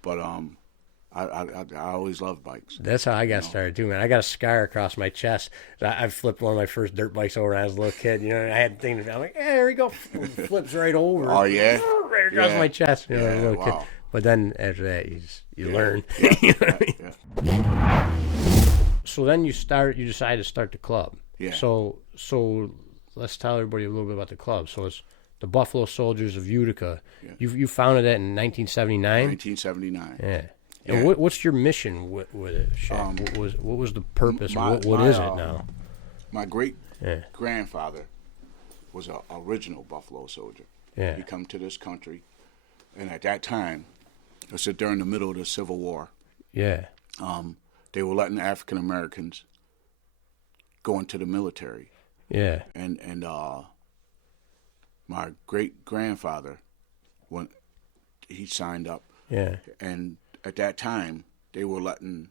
But I always loved bikes. That's how I got started too, man. I got a scar across my chest. I flipped one of my first dirt bikes over when I was a little kid. I had things. I'm like, there we go. Flips right over. Oh yeah. Right across my chest. As a little kid. But then after that, you learn. You know what I mean? So then you decided to start the club. Yeah. So let's tell everybody a little bit about the club. So it's the Buffalo Soldiers of Utica. Yeah. You founded that in 1979? 1979. Yeah. And Yeah. what's your mission with it, Shaq? What was the purpose? What is it now? My great-grandfather was an original Buffalo Soldier. Yeah. He come to this country, and at that time, it was during the middle of the Civil War. Yeah. They were letting African Americans go into the military. Yeah. And my great-grandfather, when he signed up, Yeah. and at that time, they were letting,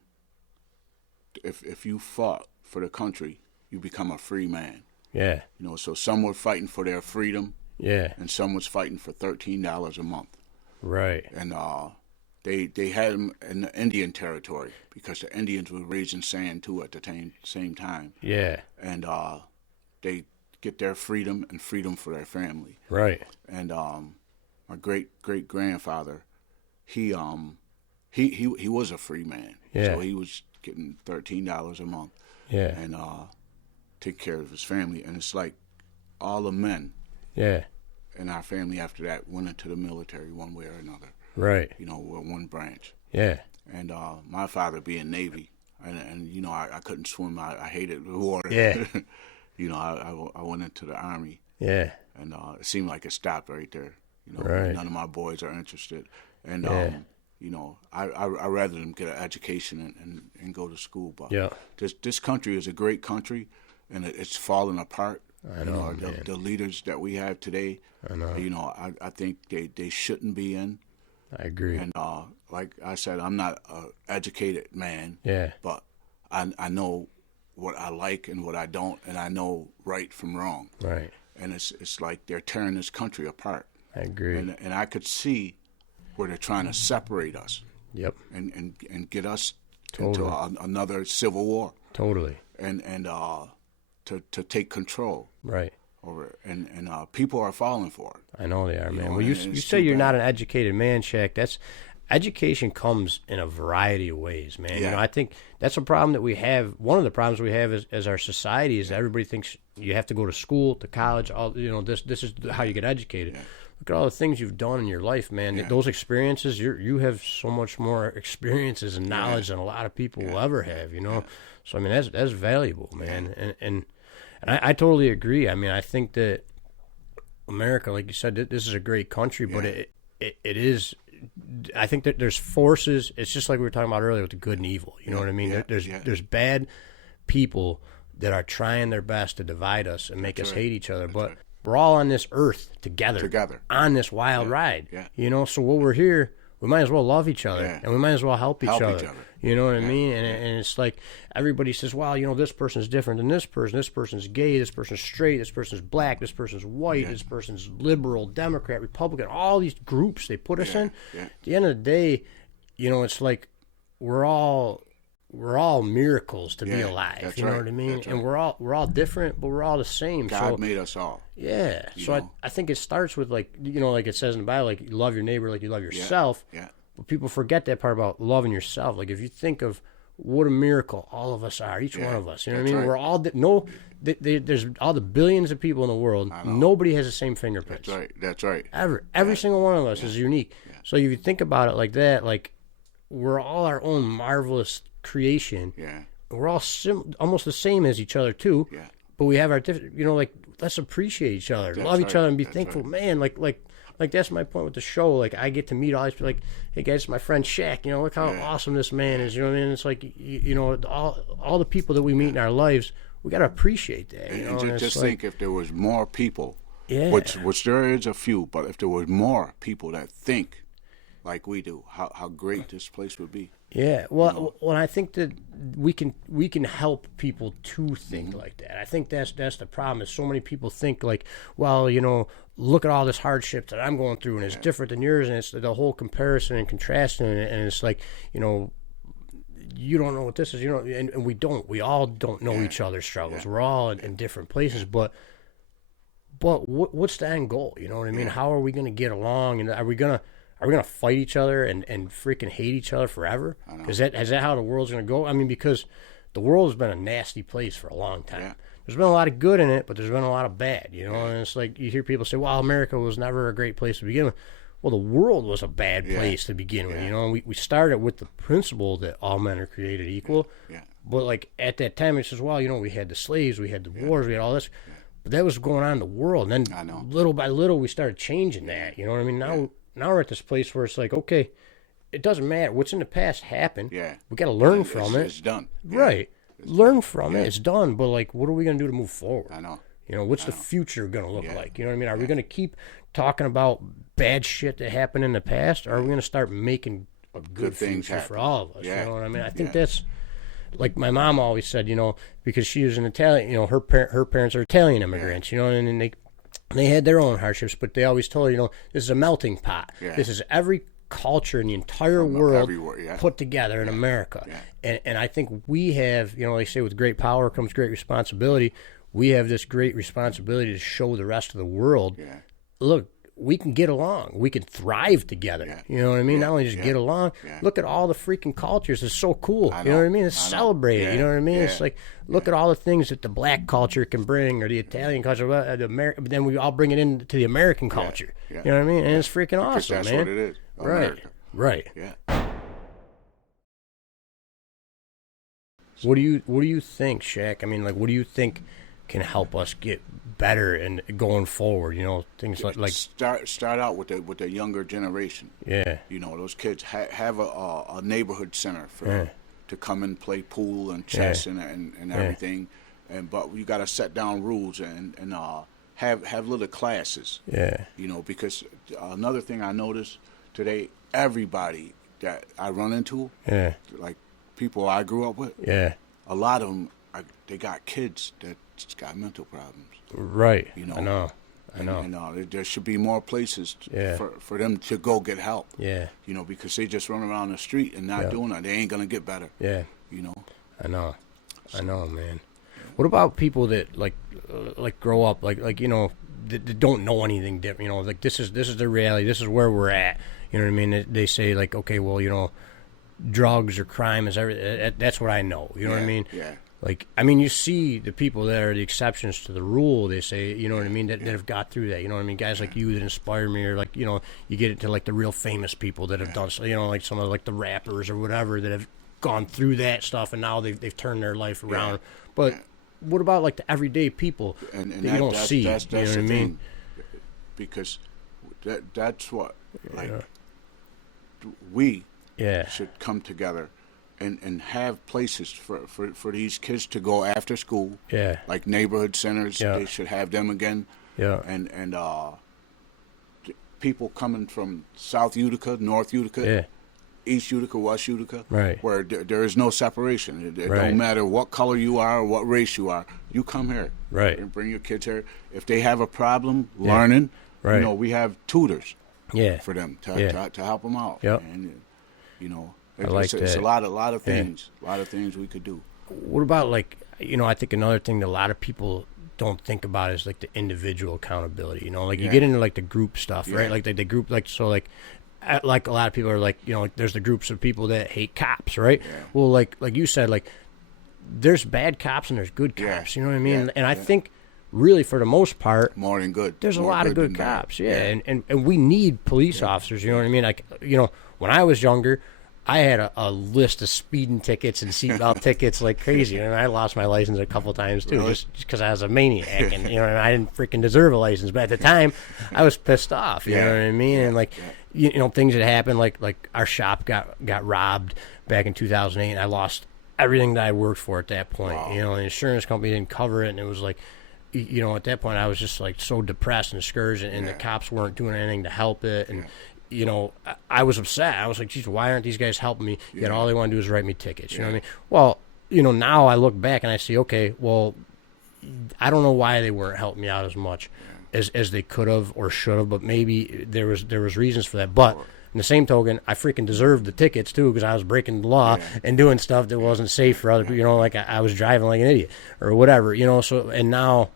if you fought for the country, you become a free man. Yeah. You know, so some were fighting for their freedom, Yeah. and some was fighting for $13 a month. Right. And they had them in the Indian territory because the Indians were raising sand too at the same time. Yeah. And they get their freedom and freedom for their family. Right. And my great-grandfather, he was a free man. Yeah. So he was getting $13 a month. Yeah. And take care of his family. And it's like all the men Yeah. in our family after that went into the military one way or another. Right. You know, one branch. Yeah. And my father being Navy, and you know, I couldn't swim. I hated the water. Yeah. You know, I went into the Army. Yeah. And it seemed like it stopped right there. You know, Right. none of my boys are interested. And Yeah. you know, I rather them get an education and go to school. But Yeah. this country is a great country, and it's falling apart. I know, you know, man. the leaders that we have today. I know. You know, I think they shouldn't be in. I agree. And like I said, I'm not an educated man. Yeah. But I know what I like and what I don't, and I know right from wrong. Right. And it's like they're tearing this country apart. I agree. And I could see where they're trying to separate us. Yep. And get us Totally. into another civil war. Totally. And to take control Right. over it. And people are falling for it. I know they are, You man. know, Well, you and it's say too you're bad. not an educated man, Shaq. That's education comes in a variety of ways, man. You Yeah. know, I think that's a problem that we have. One of the problems we have as our society is that everybody thinks you have to go to school, to college. All you know, this is how you get educated. Yeah. Look at all the things you've done in your life, man. Yeah. Those experiences, you have so much more experiences and knowledge than a lot of people will ever have. You know, so I mean that's valuable, man. And I totally agree. I mean, I think that America, like you said, this is a great country, but it is. I think that there's forces. It's just like we were talking about earlier with the good and evil. You know what I mean? Yeah, There's bad people that are trying their best to divide us and make us hate each other. But we're all on this earth together on this wild ride. Yeah. You know, so while we're here, we might as well love each other Yeah. and we might as well help each other. You know what I mean? And Yeah. it's like everybody says, well, you know, this person's different than this person. This person's gay. This person's straight. This person's black. This person's white. This person's liberal, Democrat, Republican. All these groups they put us in. Yeah. At the end of the day, you know, it's like we're all miracles to be alive. that's You know right, what I mean? that's And right. we're all different, but we're all the same. God so made us all. yeah. So know? I think it starts with, like, you know, like it says in the Bible, like you love your neighbor like you love yourself. Yeah. But people forget that part about loving yourself. Like if you think of what a miracle all of us are, each one of us. You know what I that's mean? right. We're all there's all the billions of people in the world. Nobody has the same fingerprints. That's right. Every single one of us is unique. So if you think about it like that, like we're all our own marvelous creation. Yeah. We're all almost the same as each other too. Yeah. But we have our different. You know, like let's appreciate each other, love each right. other, and be That's thankful. right. Man, like that's my point with the show. Like I get to meet all these people. Like, hey guys, it's my friend Shaq. You know, look how awesome this man is. You know what I mean? It's like you know, all the people that we meet in our lives, we got to appreciate that. You know, And and just it's like, think if there was more people, Yeah. which there is a few, but if there was more people that think like we do, how great this place would be. Yeah, well, I think that we can help people to think like that. I think that's the problem. Is so many people think like, well, you know, look at all this hardship that I'm going through, and it's different than yours, and it's the whole comparison and contrasting, and it's like, you know, you don't know what this is, you know, and we don't. We all don't know each other's struggles. We're all in different places, but what's the end goal? You know what I mean? How are we going to get along, and are we gonna fight each other and freaking hate each other forever? Is that how the world's going to go? I mean, because the world has been a nasty place for a long time. Yeah. there's been a lot of good in it, but there's been a lot of bad, you know. And it's like you hear people say, well, America was never a great place to begin with. Well, the world was a bad place to begin with, you know. We started with the principle that all men are created equal. But, like, at that time, it says, well, you know, we had the slaves, we had the wars, we had all this. But that was going on in the world. And then little by little, we started changing that, you know what I mean? Now we're at this place where it's like, okay, it doesn't matter. What's in the past happened. We got to learn from it. It's done. Right. Learn from it. It's done. But, like, what are we going to do to move forward? I know. You know, what's the future going to look like? You know what I mean? Are we going to keep talking about bad shit that happened in the past, or are we going to start making a good future for all of us? You know what I mean? I think that's, like my mom always said, you know, because she was an Italian, you know, her parents are Italian immigrants, you know, and they had their own hardships, but they always told her, you know, this is a melting pot. This is every culture in the entire world put together in America. And I think we have, you know, they say with great power comes great responsibility. We have this great responsibility to show the rest of the world, look, we can get along. We can thrive together. You know what I mean? Not only just get along, look at all the freaking cultures. It's so cool. You know what I mean? It's celebrated. You know what I mean? It's like, look at all the things that the black culture can bring, or the Italian culture, but then we all bring it into the American culture. You know what I mean? And it's freaking awesome, that's man. what it is. America. Right. Yeah. What do you think, Shaq? I mean, like, what do you think can help us get better and going forward? You know, things like start out with the younger generation. You know, those kids have a neighborhood center for them to come and play pool and chess and everything. But you got to set down rules and have little classes. You know, because another thing I noticed today, everybody that I run into, like people I grew up with, a lot of them they got kids that just got mental problems. Right. You know. I know. And there should be more places for them to go get help. You know, because they just run around the street and not doing it. They ain't gonna get better. You know. I know, man. What about people that like grow up like you know that don't know anything different? You know, like this is their reality. This is where we're at. You know what I mean? They say like, okay, well, you know, drugs or crime is everything. That's what I know. You know what I mean? Like, I mean, you see the people that are the exceptions to the rule, they say, you know what I mean, that have got through that. You know what I mean? Guys like you that inspire me, or like, you know, you get into like the real famous people that have done, you know, like some of like the rappers or whatever that have gone through that stuff and now they've turned their life around. But what about like the everyday people and that you don't see? That's you know what I mean? thing. Because that's what, like, we should come together and have places for these kids to go after school. Like neighborhood centers, they should have them again. And people coming from South Utica, North Utica, East Utica, West Utica, where there is no separation. It don't matter what color you are or what race you are. You come here. And bring your kids here. If they have a problem learning, you know, we have tutors for them to help them out. And, you know, it's a lot of things. A lot of things we could do. What about, like, you know, I think another thing that a lot of people don't think about is like the individual accountability. You know, like you get into like the group stuff, right? Like the group, like, so like a lot of people are like, you know, like there's the groups of people that hate cops, right? Well, like you said, like there's bad cops and there's good cops. You know what I mean? And I think really for the most part, more than good. There's a lot of good cops. And we need police officers. You know what I mean? Like, you know, when I was younger, I had a list of speeding tickets and seatbelt tickets like crazy, and I lost my license a couple times too, just because I was a maniac, and you know, and I didn't freaking deserve a license. But at the time, I was pissed off. You know what I mean? And like, you know, things that happened, like our shop got robbed back in 2008, and I lost everything that I worked for at that point. You know, the insurance company didn't cover it, and it was like, you know, at that point, I was just like so depressed and discouraged, and the cops weren't doing anything to help it, and. You know, I was upset. I was like, geez, why aren't these guys helping me? Yet all they want to do is write me tickets. You know what I mean? Well, you know, now I look back and I see, okay, well, I don't know why they weren't helping me out as much as they could have or should have, but maybe there was reasons for that. But in the same token, I freaking deserved the tickets too, because I was breaking the law and doing stuff that wasn't safe for other people. You know, like I was driving like an idiot or whatever. You know, so and now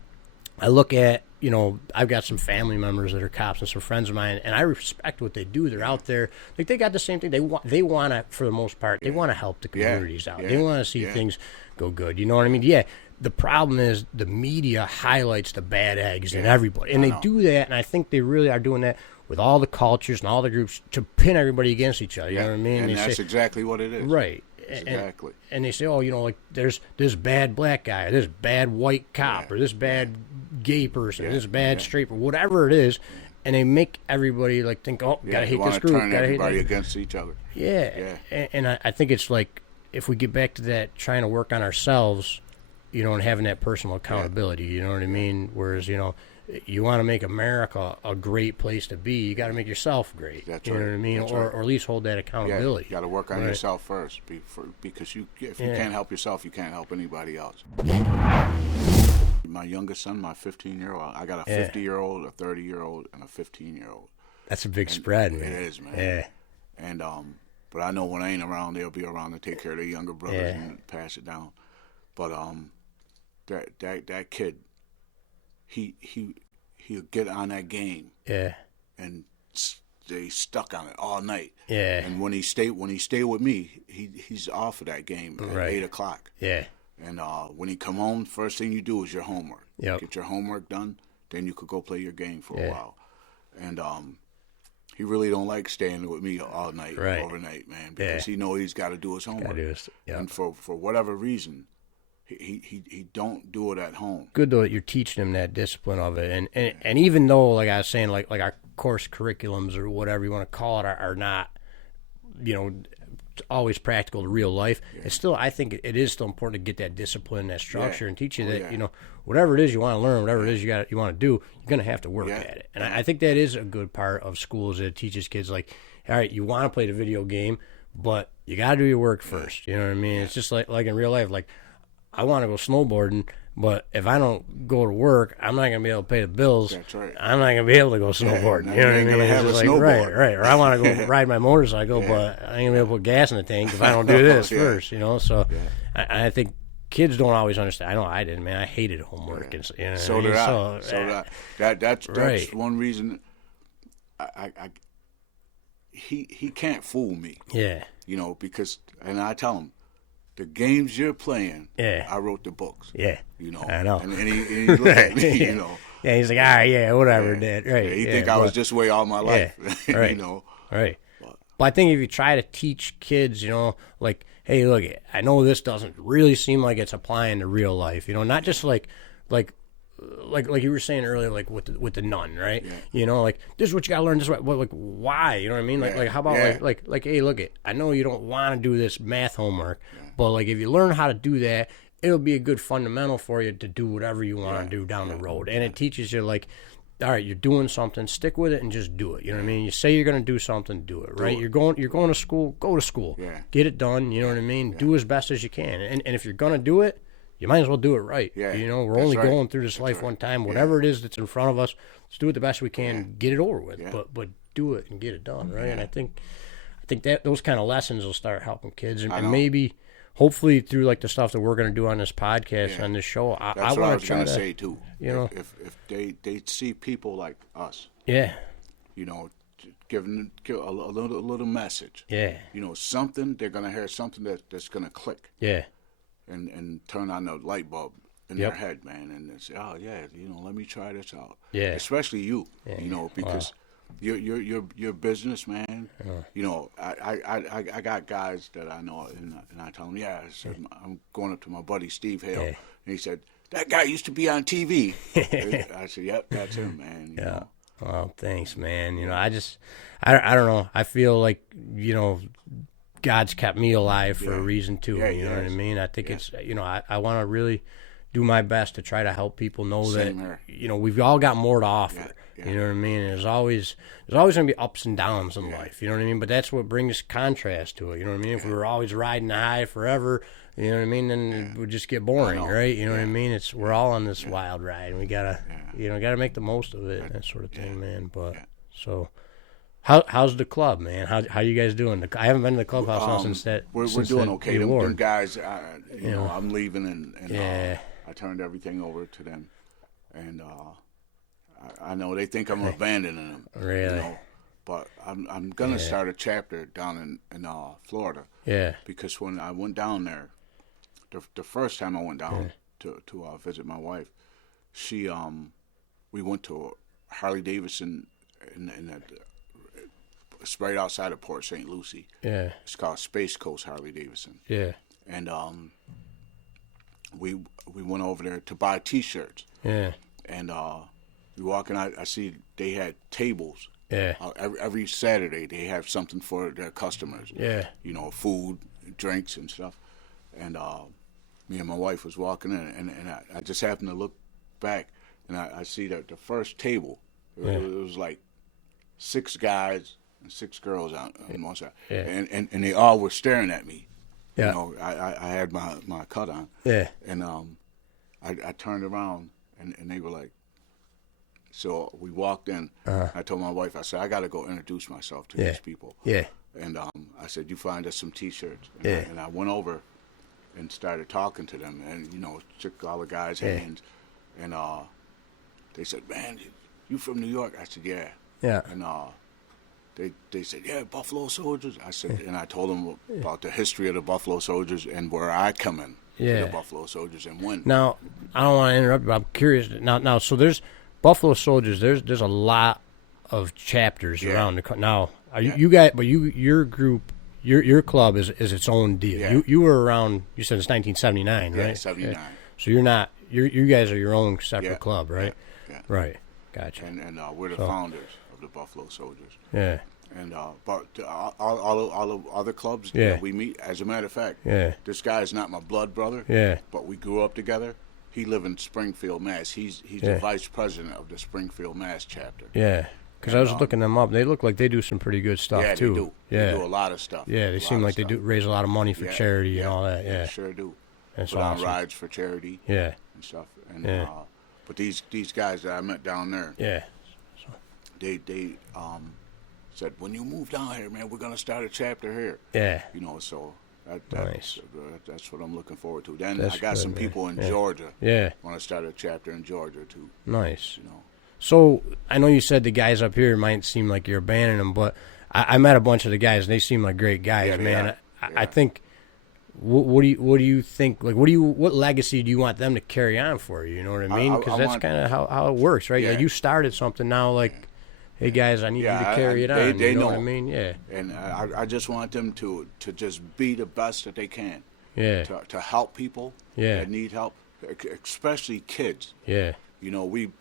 I look at. You know, I've got some family members that are cops and some friends of mine, and I respect what they do. They're out there, like they got the same thing. They want to, for the most part, they want to help the communities out. They want to see things go good. You know what I mean? Yeah, the problem is the media highlights the bad eggs in everybody. And they do that, and I think they really are doing that with all the cultures and all the groups to pin everybody against each other. You know what I mean? And that's exactly what it is. Right. Exactly. And they say, oh, you know, like there's this bad black guy, or this bad white cop, or this bad gay person, or this bad straight, or whatever it is, and they make everybody like think, oh, gotta hate this group, turn gotta hate everybody that. against each other. Yeah. And I think it's like if we get back to that, trying to work on ourselves, you know, and having that personal accountability. You know what I mean? Whereas, you know, you want to make America a great place to be, you got to make yourself great. That's you know right. what I mean? Or at least hold that accountability. You got to work on yourself first, because if you can't help yourself, you can't help anybody else. My youngest son, my 15-year-old, I got a 50-year-old, a 30-year-old, and a 15-year-old. That's a big spread, man. It is, man. Yeah. And but I know when I ain't around, they'll be around to take care of their younger brothers and pass it down. But that kid, he'll get on that game. Yeah. And stay stuck on it all night. Yeah. And when he stay with me, he's off of that game at 8:00. Yeah. And when he come home, first thing you do is your homework. Yep. Get your homework done, then you could go play your game for a while. And he really don't like staying with me all night, overnight, man, because he know he's got to do his homework. And for whatever reason, he don't do it at home. Good though that you're teaching him that discipline of it, and even though, like I was saying, like our course curriculums or whatever you want to call it are not, you know, always practical to real life. It's still, I think it is still important to get that discipline, that structure, and teach you that you know, whatever it is you want to learn, whatever it is you want to do, you're gonna have to work at it. And I think that is a good part of schools, that it teaches kids like, all right, you want to play the video game, but you got to do your work first. You know what I mean? It's just like in real life, like, I want to go snowboarding, but if I don't go to work, I'm not going to be able to pay the bills. That's right. I'm not going to be able to go snowboarding. You know what I mean? Have it's a like, snowboard. Right. Or I want to go ride my motorcycle, but I ain't going to be able to put gas in the tank if I don't do this first, you know? So I think kids don't always understand. I know I didn't, man. I hated homework. And, you know so did I. That's one reason he can't fool me. Yeah. You know, because, and I tell him, the games you're playing, I wrote the books. Yeah. You know. I know. And he looked at me, you know. Yeah, he's like, all right, whatever, Dad. Right. Yeah, he think I was this way all my life. Right. You know. Right. But I think if you try to teach kids, you know, like, hey, look, I know this doesn't really seem like it's applying to real life, you know, not just like you were saying earlier, like with the nun, right? Yeah. You know, like, this is what you got to learn. This is what, like, why? You know what I mean? Like how about like, hey, look, I know you don't want to do this math homework, but like, if you learn how to do that, it'll be a good fundamental for you to do whatever you want to do down the road. And it teaches you, like, all right, you're doing something, stick with it and just do it. You know what I mean? You say you're going to do something, do it, right? You're going to school, go to school. Yeah. Get it done, you know what I mean? Yeah. Do as best as you can. And if you're going to do it, you might as well do it right. Yeah. You know, we're only going through this life one time. Whatever it is that's in front of us, let's do it the best we can, get it over with. Yeah. But do it and get it done, right? And I think that those kind of lessons will start helping kids, and maybe, hopefully, through like the stuff that we're going to do on this podcast, on this show, I want to try to say too. You know, if they see people like us, you know, give a little message, you know, something, they're going to hear something that's going to click, and turn on the light bulb in their head, man, and they say, oh yeah, you know, let me try this out, especially you, you know, because. Your business, man. You know, I got guys that I know, and I tell them, I'm going up to my buddy Steve Hale, and he said, that guy used to be on TV. I said, yep, that's him, man. You know? Well, thanks, man. You know, I don't know. I feel like, you know, God's kept me alive for a reason too. You know what I mean? I think it's, you know, I want to really do my best to try to help people know that, you know, we've all got more to offer. You know what I mean? There's always going to be ups and downs in life. You know what I mean? But that's what brings contrast to it. You know what I mean? If we were always riding high forever, you know what I mean, then it would just get boring, right? You know what I mean? We're all on this wild ride, and we gotta make the most of it, and that sort of thing, man. But so, how's the club, man? How you guys doing? I haven't been to the clubhouse now since that. We're doing okay. Them guys, you know, I'm leaving, and I turned everything over to them, and I know they think I'm abandoning them. Really? You know, but I'm gonna start a chapter down in Florida. Yeah. Because when I went down there, the first time I went down to visit my wife. She we went to Harley Davidson it's right outside of Port St. Lucie. Yeah. It's called Space Coast Harley Davidson. Yeah. And we went over there to buy T-shirts. Yeah. And we walk in, I see they had tables. Yeah. Every Saturday they have something for their customers. Yeah. You know, food, drinks, and stuff. And me and my wife was walking in, and I just happened to look back, and I see that the first table, it was like 6 guys and 6 girls on one side. Yeah. And they all were staring at me. Yeah. You know, I had my cut on. Yeah. And I turned around, and they were like, so we walked in. I told my wife, I said, I got to go introduce myself to these people. Yeah. And I said, you find us some T-shirts. Yeah. And I went over and started talking to them, and, you know, shook all the guys' hands. And they said, man, you from New York? I said, yeah. Yeah. And they said, yeah, Buffalo Soldiers. I said, and I told them about the history of the Buffalo Soldiers and where I come in to the Buffalo Soldiers and when. Now, I don't want to interrupt, but I'm curious. Now, so there's Buffalo Soldiers. There's a lot of chapters around the country. Now, are you guys? But your group, your club is its own deal. Yeah. You were around. You said it's 1979, right? Yeah, 79. So you're not. You guys are your own separate club, right? Yeah. Right. Gotcha. And we're the founders of the Buffalo Soldiers. Yeah. And but all the other clubs, Yeah. we meet. As a matter of fact, Yeah. this guy is not my blood brother. Yeah. But we grew up together. He lives in Springfield, Mass. He's the vice president of the Springfield, Mass chapter. Yeah. Because I was looking them up. They look like they do some pretty good stuff Yeah, too. they do. Yeah. They do a lot of stuff. Yeah, they seem like they do raise a lot of money for charity and all that. Yeah. They sure do. That's Put on awesome. rides for charity. Yeah. And stuff. And Yeah. but these guys that I met down there, Yeah. they said, when you move down here, man, we're gonna start a chapter here. Yeah. You know, so Nice. that's what I'm looking forward to. Then That's I got good, some man. people in Yeah. Georgia. Yeah. Want to start a chapter in Georgia too. Nice. You know. So I know you said the guys up here might seem like you're abandoning them, but I met a bunch of the guys and they seem like great guys, Yeah, they man. are. I think. What do you think? Like, what legacy do you want them to carry on for you? You know what I mean? Because that's kind of how it works, right? Yeah. Like you started something now. Like, hey guys, I need you to carry it on. They you know know what I mean? Yeah. And I just want them to just be the best that they can. Yeah. To help people that need help, especially kids. Yeah. You know, we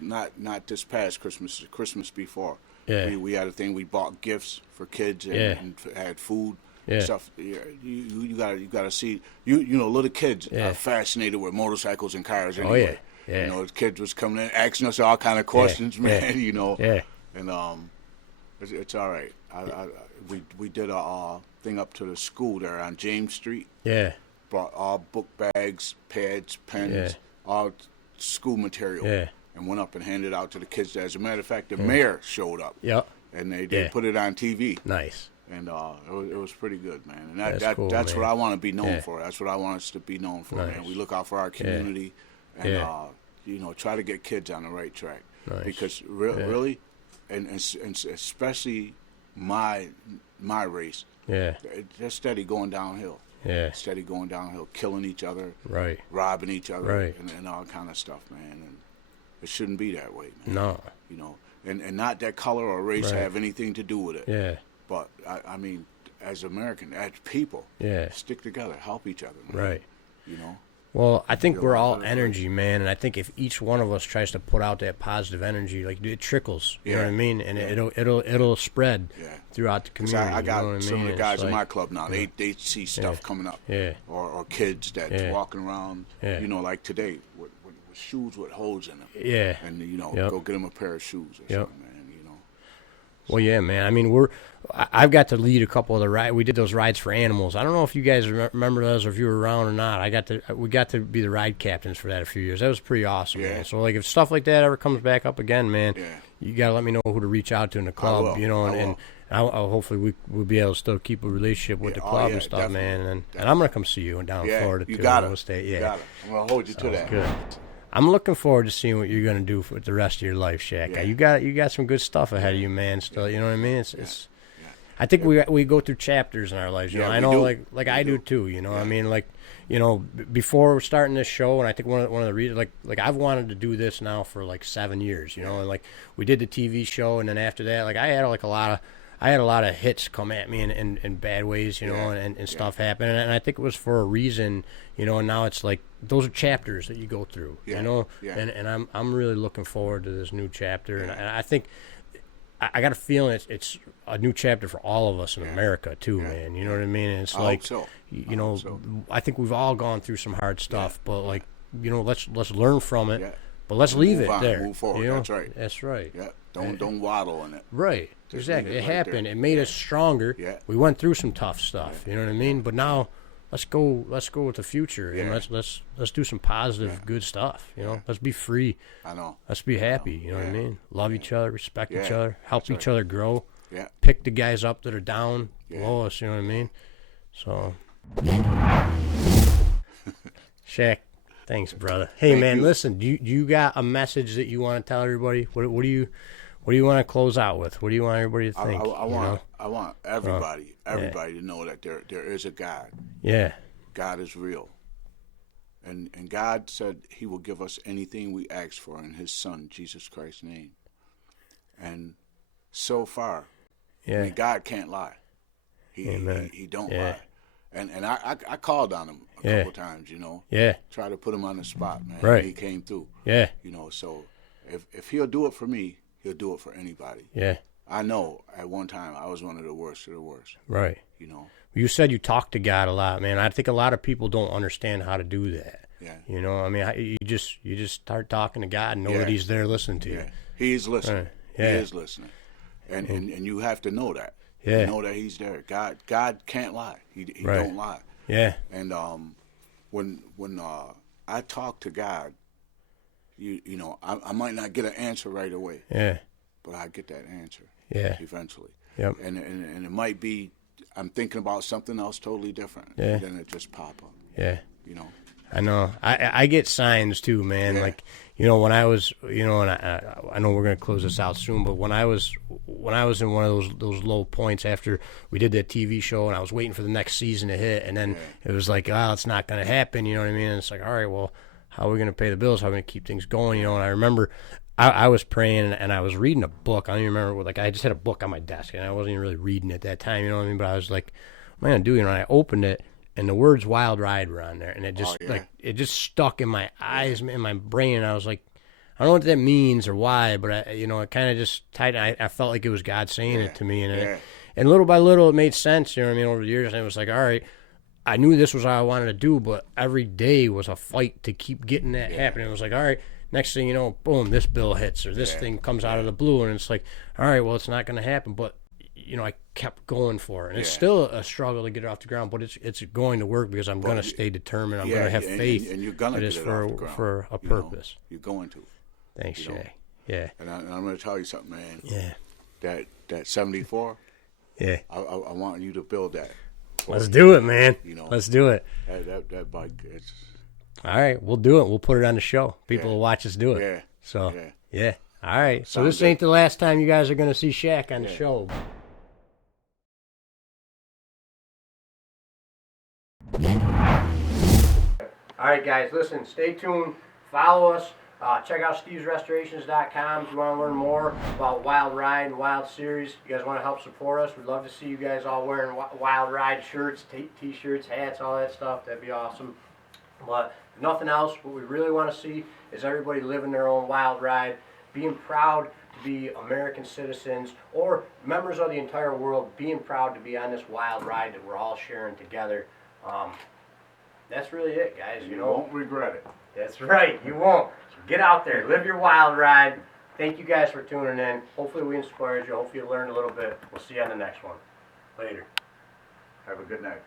not this past Christmas, the Christmas before. Yeah. We had a thing. We bought gifts for kids and had food. Yeah. Stuff. You gotta see. You know, little kids are fascinated with motorcycles and cars. Anyway. Oh yeah. Yeah. You know, the kids was coming in asking us all kind of questions, man. Yeah. You know. Yeah. And it's all right. We did a thing up to the school there on James Street. Yeah. Brought all book bags, pads, pens, all school material. Yeah. And went up and handed out to the kids. As a matter of fact, the mayor showed up. Yep. And they put it on TV. Nice. And it was pretty good, man. And That's cool, that's man. what I want to be known for. That's what I want us to be known for, Nice. man. We look out for our community and, you know, try to get kids on the right track. Nice. Because really, and especially my race, they're steady going downhill. Yeah. Steady going downhill, killing each other, Right. robbing each other, Right. and all kind of stuff, man. And it shouldn't be that way, man. No. You know, and not that color or race Right. have anything to do with it. Yeah. But, I mean, as Americans, as people, stick together, help each other, man. Right. You know? Well, I think we're all energy, man, and I think if each one of us tries to put out that positive energy, like it trickles, you know what I mean, and it'll spread throughout the community. I got you know what I some mean? of the guys It's in my like, club now. They see stuff coming up, or kids that's walking around, you know, like today with shoes with holes in them, and you know, go get them a pair of shoes or something, man. You know. Well, yeah, man. I mean, I've got to lead a couple of the rides. We did those rides for animals. I don't know if you guys remember those or if you were around or not. We got to be the ride captains for that a few years. That was pretty awesome, man. So, like, if stuff like that ever comes back up again, man, you got to let me know who to reach out to in the club, you know, and I'll hopefully we'll be able to still keep a relationship with the club and stuff, definitely. man. And I'm going to come see you down in Florida, too. You got it. Stay, You got it. I'm going to hold you to that. Good. I'm looking forward to seeing what you're going to do for the rest of your life, Shaq. You got some good stuff ahead of you, man. Still, you know what I mean? It's I think we go through chapters in our lives. You know, I know do. like I do too. You know, I mean, like, you know, before starting this show, and I think one of the reasons, like I've wanted to do this now for like 7 years. You know, and like we did the TV show, and then after that, like I had a lot of hits come at me in bad ways, you know, and stuff happen, and I think it was for a reason, you know. And now it's like those are chapters that you go through, you know, and I'm really looking forward to this new chapter, and I think I got a feeling it's a new chapter for all of us in America too, man. You know what I mean? And it's like, you know, I think we've all gone through some hard stuff, but like, you know, let's learn from it. Yeah. But let's leave it there. Move forward. You know? That's right. That's right. Yeah. Don't waddle in it. Right. Just exactly. It right happened. there. It made us stronger. Yeah. We went through some tough stuff. You know what I mean? But now let's go with the future. And let's do some positive, good stuff. You know, let's be free. I know. Let's be happy. You know what I mean? Love each other, respect each other, help each other grow. Yeah. Pick the guys up that are down below us. You know what I mean? So, Shaq. Thanks, brother. Hey, Thank man, you. listen, do you got a message that you want to tell everybody? What do you want to close out with? What do you want everybody to think? I want everybody to know that there is a God. Yeah. God is real. And God said he will give us anything we ask for in his son, Jesus Christ's name. And so far, I mean, God can't lie. He don't lie. And I called on him a couple times, you know. Yeah. Try to put him on the spot, man. Right. And he came through. Yeah. You know, so if he'll do it for me, he'll do it for anybody. Yeah. I know at one time I was one of the worst of the worst. Right. You know. You said you talk to God a lot, man. I think a lot of people don't understand how to do that. Yeah. You know, I mean, you just start talking to God and know that he's there listening to you. He's listening. Yeah. He is listening. And you have to know that. Yeah. You know that he's there. God can't lie. He don't lie. Yeah. And when I talk to God, you know, I might not get an answer right away. Yeah. But I get that answer. Yeah. Eventually. Yep. And it might be I'm thinking about something else totally different. Yeah. And then it just pop up. Yeah. You know. I know. I get signs too, man. Yeah. Like, you know, when I was, you know, and I know we're gonna close this out soon, but when I was in one of those low points after we did that TV show, and I was waiting for the next season to hit, and then it was like, oh, it's not gonna happen. You know what I mean? And it's like, all right, well, how are we gonna pay the bills? How are we gonna keep things going? You know? And I remember I was praying and I was reading a book. I don't even remember. Like, I just had a book on my desk, and I wasn't even really reading at that time. You know what I mean? But I was like, what am I gonna do? You know, and I opened it. And the words "wild ride" were on there, and it just it just stuck in my eyes, in my brain. And I was like, I don't know what that means or why, but it kind of just tied. I felt like it was God saying it to me, and little by little it made sense. You know what I mean? Over the years, and it was like, all right, I knew this was what I wanted to do, but every day was a fight to keep getting that happening. It was like, all right, next thing you know, boom, this bill hits or this thing comes out of the blue, and it's like, all right, well, it's not going to happen, but. You know, I kept going for it, and it's still a struggle to get it off the ground, but it's going to work because I'm going to stay determined. I'm going to have faith. And you're going to get it off the ground for a purpose. You're going to. Thanks, Shay. Yeah. And I'm going to tell you something, man. Yeah. That 74. Yeah. I want you to build that. Let's do it, man. You know. Let's do it. That bike. It's. All right, we'll do it. We'll put it on the show. People will watch us do it. Yeah. So. Yeah. All right. So this ain't the last time you guys are going to see Shaq on the show. All right, guys, listen, stay tuned, follow us, check out stevesrestorations.com if you want to learn more about Wild Ride and Wild Series. If you guys want to help support us, we'd love to see you guys all wearing Wild Ride shirts, t-shirts, hats, all that stuff. That'd be awesome. But if nothing else, what we really want to see is everybody living their own wild ride, being proud to be American citizens or members of the entire world, being proud to be on this wild ride that we're all sharing together. That's really it, guys. You know, won't regret it. That's right. You won't. So get out there, live your wild ride. Thank you guys for tuning in. Hopefully we inspired you. Hopefully you learned a little bit. We'll see you on the next one. Later. Have a good night.